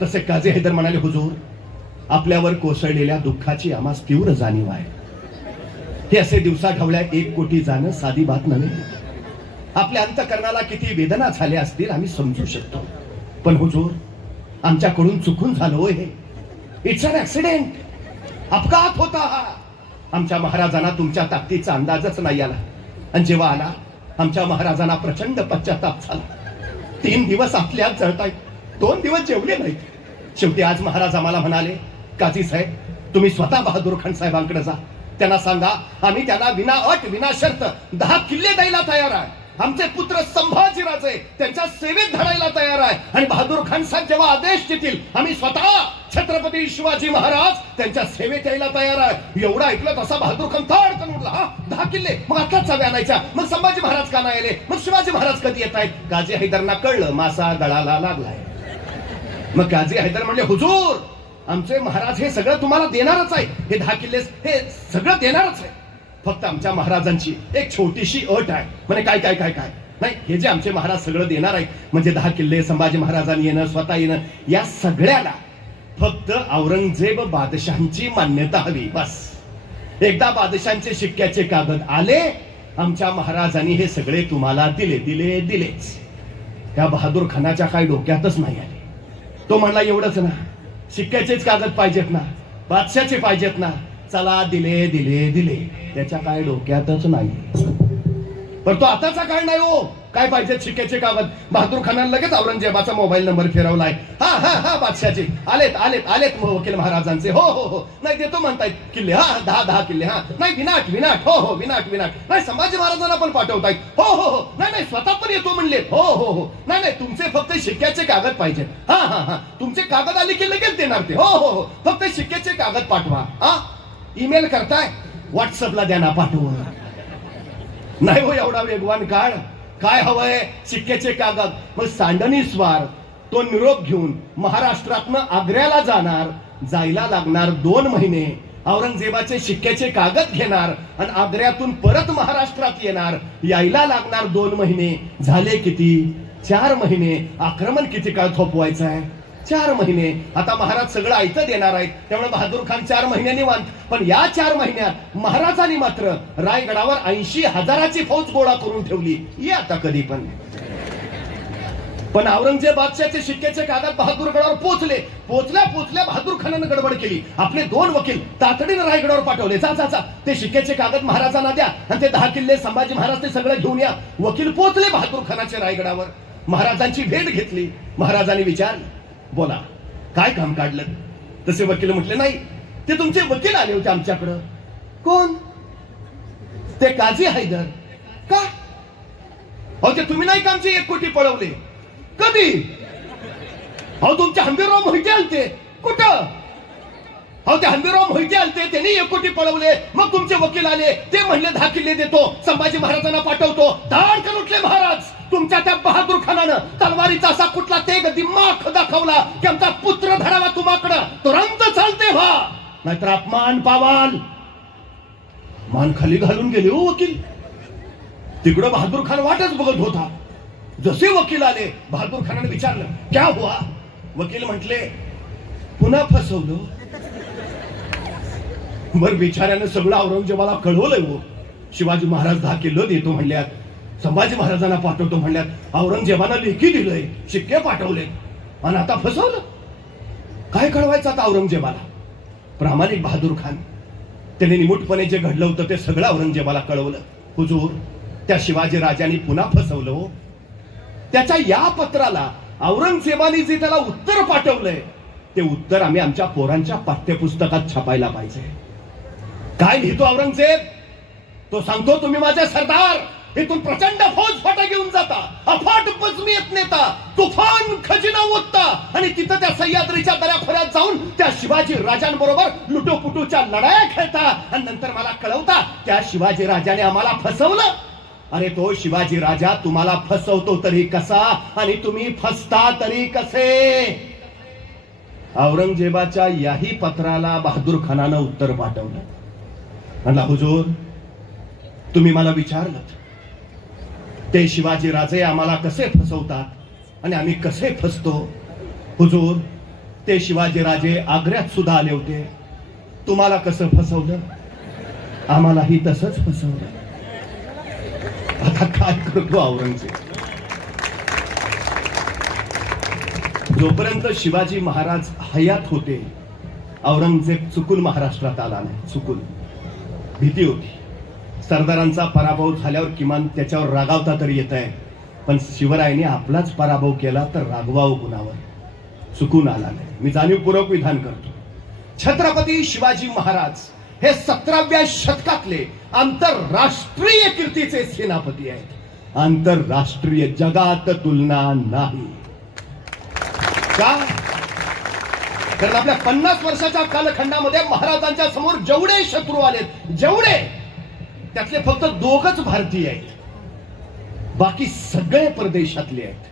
तसे काझी हैदर म्हणाले, हुजूर, आपल्यावर कोसळलेल्या दुःखाची आम्हास तीव्र जाणीव आहे. हे असे दिवसाढवळ्या 1 कोटी जाणं साधी बात नव्हे. आपल्या अंतकरणाला किती वेदना झाल्या असतील आम्ही समजू शकतो. पण हुजूर, आमच्याकडून चुकून झालं होय. हे इट्स अन ऍक्सिडेंट, अपघात होता हा. आमच्या महाराजांना तुमच्या ताकदीचा अंदाजच नाही आला, आणि जेव्हा आला आमच्या महाराजांना प्रचंड पश्चाताप झाला. 3 दिवस आपल्यात जळतायत, 2 दिवस जेवले नाहीत. शेवटी आज महाराज आम्हाला म्हणाले, काझी साहेब, तुम्ही स्वतः बहादूर खान साहेबांकडे जा. त्यांना सांगा आम्ही त्यांना विना अट विना शर्त 10 किल्ले द्यायला तयार आहे. आमचे पुत्र संभाजीराजे त्यांच्या सेवेत धरायला तयार आहे. आणि बहादूर खान साहेब जेव्हा आदेश देतील आम्ही स्वतः छत्रपती शिवाजी महाराज त्यांच्या सेवेत यायला तयार आहे. एवढं ऐकलं तसा बहादूर खान ताडकन उठला. हा 10 किल्ले, मग आताच चावे आणायच्या. मग संभाजी महाराज का नाही आले? मग शिवाजी महाराज कधी येत आहेत? काझी हैदरना कळलं मासा गळाला लागलाय. मग काझी हैदर म्हणले, हुजूर, आमचे महाराज हे सगळं तुम्हाला देणारच आहे. हे 10 किल्ले हे सगळं देणारच आहे. फक्त आमच्या महाराजांची एक छोटीशी अट आहे. म्हणजे काय काय काय काय नाही, हे जे आमचे महाराज सगळं देणार आहेत, म्हणजे 10 किल्ले, संभाजी महाराजांनी येणं, स्वतः येणं, या सगळ्याला फक्त औरंगजेब बादशाहांची मान्यता हवी. बस. एकदा बादशाहांचे शिक्क्याचे कागद आले, आमच्या महाराजांनी हे सगळे तुम्हाला दिलेच. त्या बहादूर खानाच्या काय डोक्यातच नाही आले. तो म्हणला, एवढंच ना, शिक्क्याचेच कागद पाहिजेत ना, बादशाचे पाहिजेत ना, चला दिले. त्याच्या काय डोक्यातच नाही. पण तो आताचा काय नाही हो. काय पाहिजे? शिक्क्याचे कागद. बहादूर खानाने लगेच औरंगजेबाचा मोबाईल नंबर फिरवलाय. हा बादशाचे आलेत वकील महाराजांचे. हो नाही देतो म्हणतायत किल्ले. हा 10 किल्ले. हा नाही विनाट. हो विनाट. नाही संभाजी महाराजांना पण पाठवतायत. हो नाही स्वतः पण येतो म्हणले. हो नाही तुमचे फक्त शिक्क्याचे कागद पाहिजेत. हा तुमचे कागद आले की लगेच देणार ते. हो फक्त शिक्क्याचे कागद पाठवा. हा ईमेल करताय, व्हॉट्सअपला द्या ना, पाठवून. नाही हो एवढा वेगवान काळ. काय हवंय? शिक्क्याचे कागद. मग सांडणी स्वार तो निरोप घेऊन महाराष्ट्रातनं आग्र्याला जाणार. जायला लागणार 2 महिने. औरंगजेबाचे शिक्क्याचे कागद घेणार आणि आग्र्यातून परत महाराष्ट्रात येणार. यायला लागणार 2 महिने. झाले किती? 4 महिने. आक्रमण किती काळ थोपवायचं आहे? 4 महिने. आता महाराज सगळं आयतं देणार आहेत, त्यामुळे बहादूर खान 4 महिन्यांनी निवांत. पण या 4 महिन्यात महाराजांनी मात्र रायगडावर 80,000ची फौज गोळा करून ठेवली. या आता कधी पण औरंगजेब बादशाहचे शिक्क्याचे कागद बहादूरगडावर पोचल्या बहादूर खानानं गडबड केली. आपले 2 वकील तातडीनं रायगडावर पाठवले. जा ते शिक्क्याचे कागद महाराजांना द्या आणि ते 10 किल्ले संभाजी महाराज ते सगळं घेऊन या. वकील पोचले बहादूर खानाच्या रायगडावर. महाराजांची भेट घेतली. महाराजांनी विचारलं, बोला काय काम काढलं? तसे वकील म्हटले, नाही ते तुमचे वकील आले होते आमच्याकडं. कोण? ते काझी हैदर. का? अहो ते तुम्ही नाही का आमचे 1 कोटी पळवले? कधी? अहो तुमचे हंबीरराव मोहिते आलते. कुठं? अहो ते हंबीराव मोहिते आलते, त्यांनी 1 कोटी पळवले. मग तुमचे वकील आले, ते म्हणले 10 किल्ले देतो, संभाजी महाराजांना पाठवतो. धाडकन उठले महाराज. तुमच्या त्या बहादूर खानानं तलवारीचा असा कुठला तेग दिमाग दाखवला की आमचा पुत्र धरावा तुम्हाकडं, तुरंत चालते व्हा, नाहीतर अपमान पावाल. मान खाली घालून गेले हो वकील. तिकडं बहादूर खान वाटच बघत होता. जसे वकील आले, बहादूर खानाने विचारलं, क्या हुआ? वकील म्हटले, पुन्हा फसवलं. बर बिचाऱ्यानं सगळं औरंगजेबाला कळवलंय हो. शिवाजी महाराज 10 किल्ले देतो म्हणल्यात, संभाजी महाराजांना पाठवतो म्हणल्यात, औरंगजेबानं लेखी दिलंय, शिक्के पाठवले, आणि आता फसवलं. काय कळवायचं आता औरंगजेबाला? प्रामाणिक बहादूर खान त्याने निमूटपणे जे घडलं होतं ते सगळं औरंगजेबाला कळवलं. हुजूर, त्या शिवाजी राजांनी पुन्हा फसवलं हो. त्याच्या या पत्राला औरंगजेबाने जे त्याला उत्तर पाठवलंय ते उत्तर आम्ही आमच्या पोरांच्या पाठ्यपुस्तकात छापायला पाहिजे. काय लिहितो औरंगजेब? तो सांगतो, तुम्ही माझे सरदार, इथून प्रचंड फौज फाटा घेऊन जाता, अफाट बजमीयत नेता, तुफान खजिना ओतता, आणि तिथं त्या सह्याद्रीच्या दऱ्याखोऱ्यात जाऊन त्या शिवाजी राजांबरोबर लुटोपुटूच्या लढाया खेळता, आणि नंतर मला कळवता त्या शिवाजी राजाने आम्हाला फसवलं. अरे तो शिवाजी राजा तुम्हाला फसवतो तरी कसा, आणि तुम्ही फसता तरी कसे? औरंगजेबाच्या याही पत्राला बहादूर खानानं उत्तर पाठवलं. म्हणला, हुजूर, तुम्ही मला विचारलं ते शिवाजी राजे आम्हाला कसे फसवतात आणि आम्ही कसे फसतो. हुजूर, ते शिवाजी राजे आग्र्यात सुद्धा आले होते. तुम्हाला कसं फसवलं? आम्हालाही तसंच फसवलं. आता काय करतो औरंगजेब? जोपर्यंत शिवाजी महाराज हयात होते, औरंगजेब चुकून महाराष्ट्रात आला नाही. चुकून. भीती होती. सरदारांचा पराभव झाल्यावर किमान त्याच्यावर रागावता तरी येत आहे, पण शिवरायांनी आपलाच पराभव केला तर रागवाव कुणावर? चुकून आला नाही. मी जाणीवपूर्वक विधान करतो. छत्रपती शिवाजी महाराज हे 17व्या शतकातले आंतरराष्ट्रीय कीर्तीचे सेनापती आहेत. आंतरराष्ट्रीय, जगात तुलना नाही. का? कारण आपल्या 50 वर्षाच्या कालखंडामध्ये महाराजांच्या समोर जेवढे शत्रू आलेत, जेवढे, त्यातले फक्त 2च भारतीय आहेत. बाकी सगळे परदेशातले आहेत.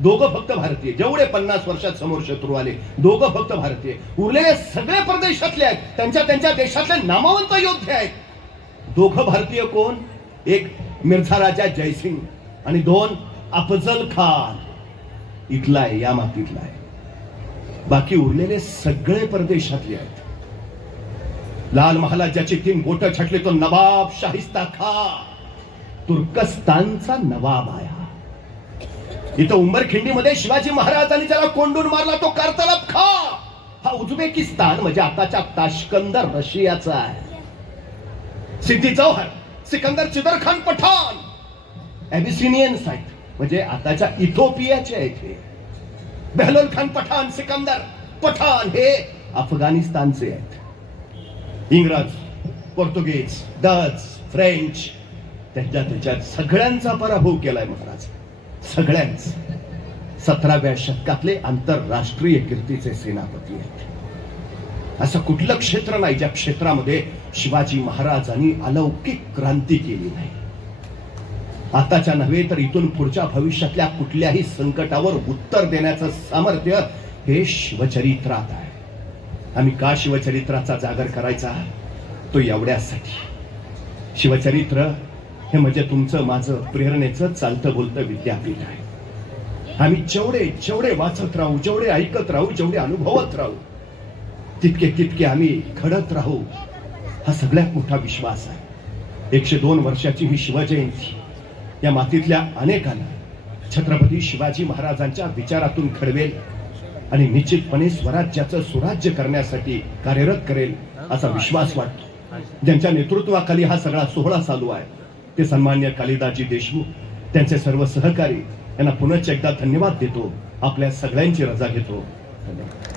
2 फक्त भारतीय. जेवढे 50 वर्षात समोर शत्रू आले, 2 फक्त भारतीय. उरलेले सगळे परदेशातले आहेत. त्यांच्या त्यांच्या देशातले नामवंत योद्धे आहेत. 2 भारतीय कोण? एक मिर्झा राजा जयसिंग आणि 2 अफजल खान. इथला आहे, या मातीतला आहे. बाकी उरलेले सगळे परदेशातले आहेत. लाल महालाच्याची 3 बोटं छटले तो नवाब शाहिस्ता खान, तुर्कस्तानचा नवाब आया. इथं उंबरखिंडीमध्ये शिवाजी महाराजांनी ज्याला कोंडून मारला तो कारतलब खान, हा उझबेकिस्तान म्हणजे आताच्या ताश्कंदर रशियाचा आहे. सिद्दी जौहर, सिकंदर चिदर खान पठाण एबिसिनियन्स आहेत, म्हणजे आताच्या इथोपियाचे आहेत. हे बेहलोल खान पठाण, सिकंदर पठाण हे अफगाणिस्तानचे आहेत. इंग्रज, पोर्तुगीज, डच, फ्रेंच, त्याच्यात सगळ्यांचा पराभव केलाय महाराज. सगळ्यांच. 17व्या शतकातले आंतरराष्ट्रीय कीर्तीचे सेनापती आहेत. असं कुठलं क्षेत्र नाही ज्या क्षेत्रामध्ये शिवाजी महाराजांनी अलौकिक क्रांती केली नाही. आताच्या नव्हे तर इथून पुढच्या भविष्यातल्या कुठल्याही संकटावर उत्तर देण्याचं सामर्थ्य हे शिवचरित्रात आहे. आम्ही का शिवचरित्राचा जागर करायचा? तो एवढ्यासाठी. शिवचरित्र हे म्हणजे तुमचं माझं प्रेरणेचं चालतं बोलतं विद्यापीठ आहे. आम्ही जेवढे वाचत राहू, जेवढे ऐकत राहू, जेवढे अनुभवत राहू, तितके आम्ही घडत राहू, हा सगळ्यात मोठा विश्वास आहे. 102 वर्षाची ही शिवजयंती या मातीतल्या अनेकांना छत्रपती शिवाजी महाराजांच्या विचारातून घडवेल आणि निश्चितपणे स्वराज्याचं सुराज्य करण्यासाठी कार्यरत करेल असा विश्वास वाटतो. ज्यांच्या नेतृत्वाखाली हा सगळा सोहळा चालू आहे ते सन्मान्य कालिदासजी देशमुख, त्यांचे सर्व सहकारी यांना पुनश्च एकदा धन्यवाद देतो. आपल्या सगळ्यांची रजा घेतो. धन्यवाद.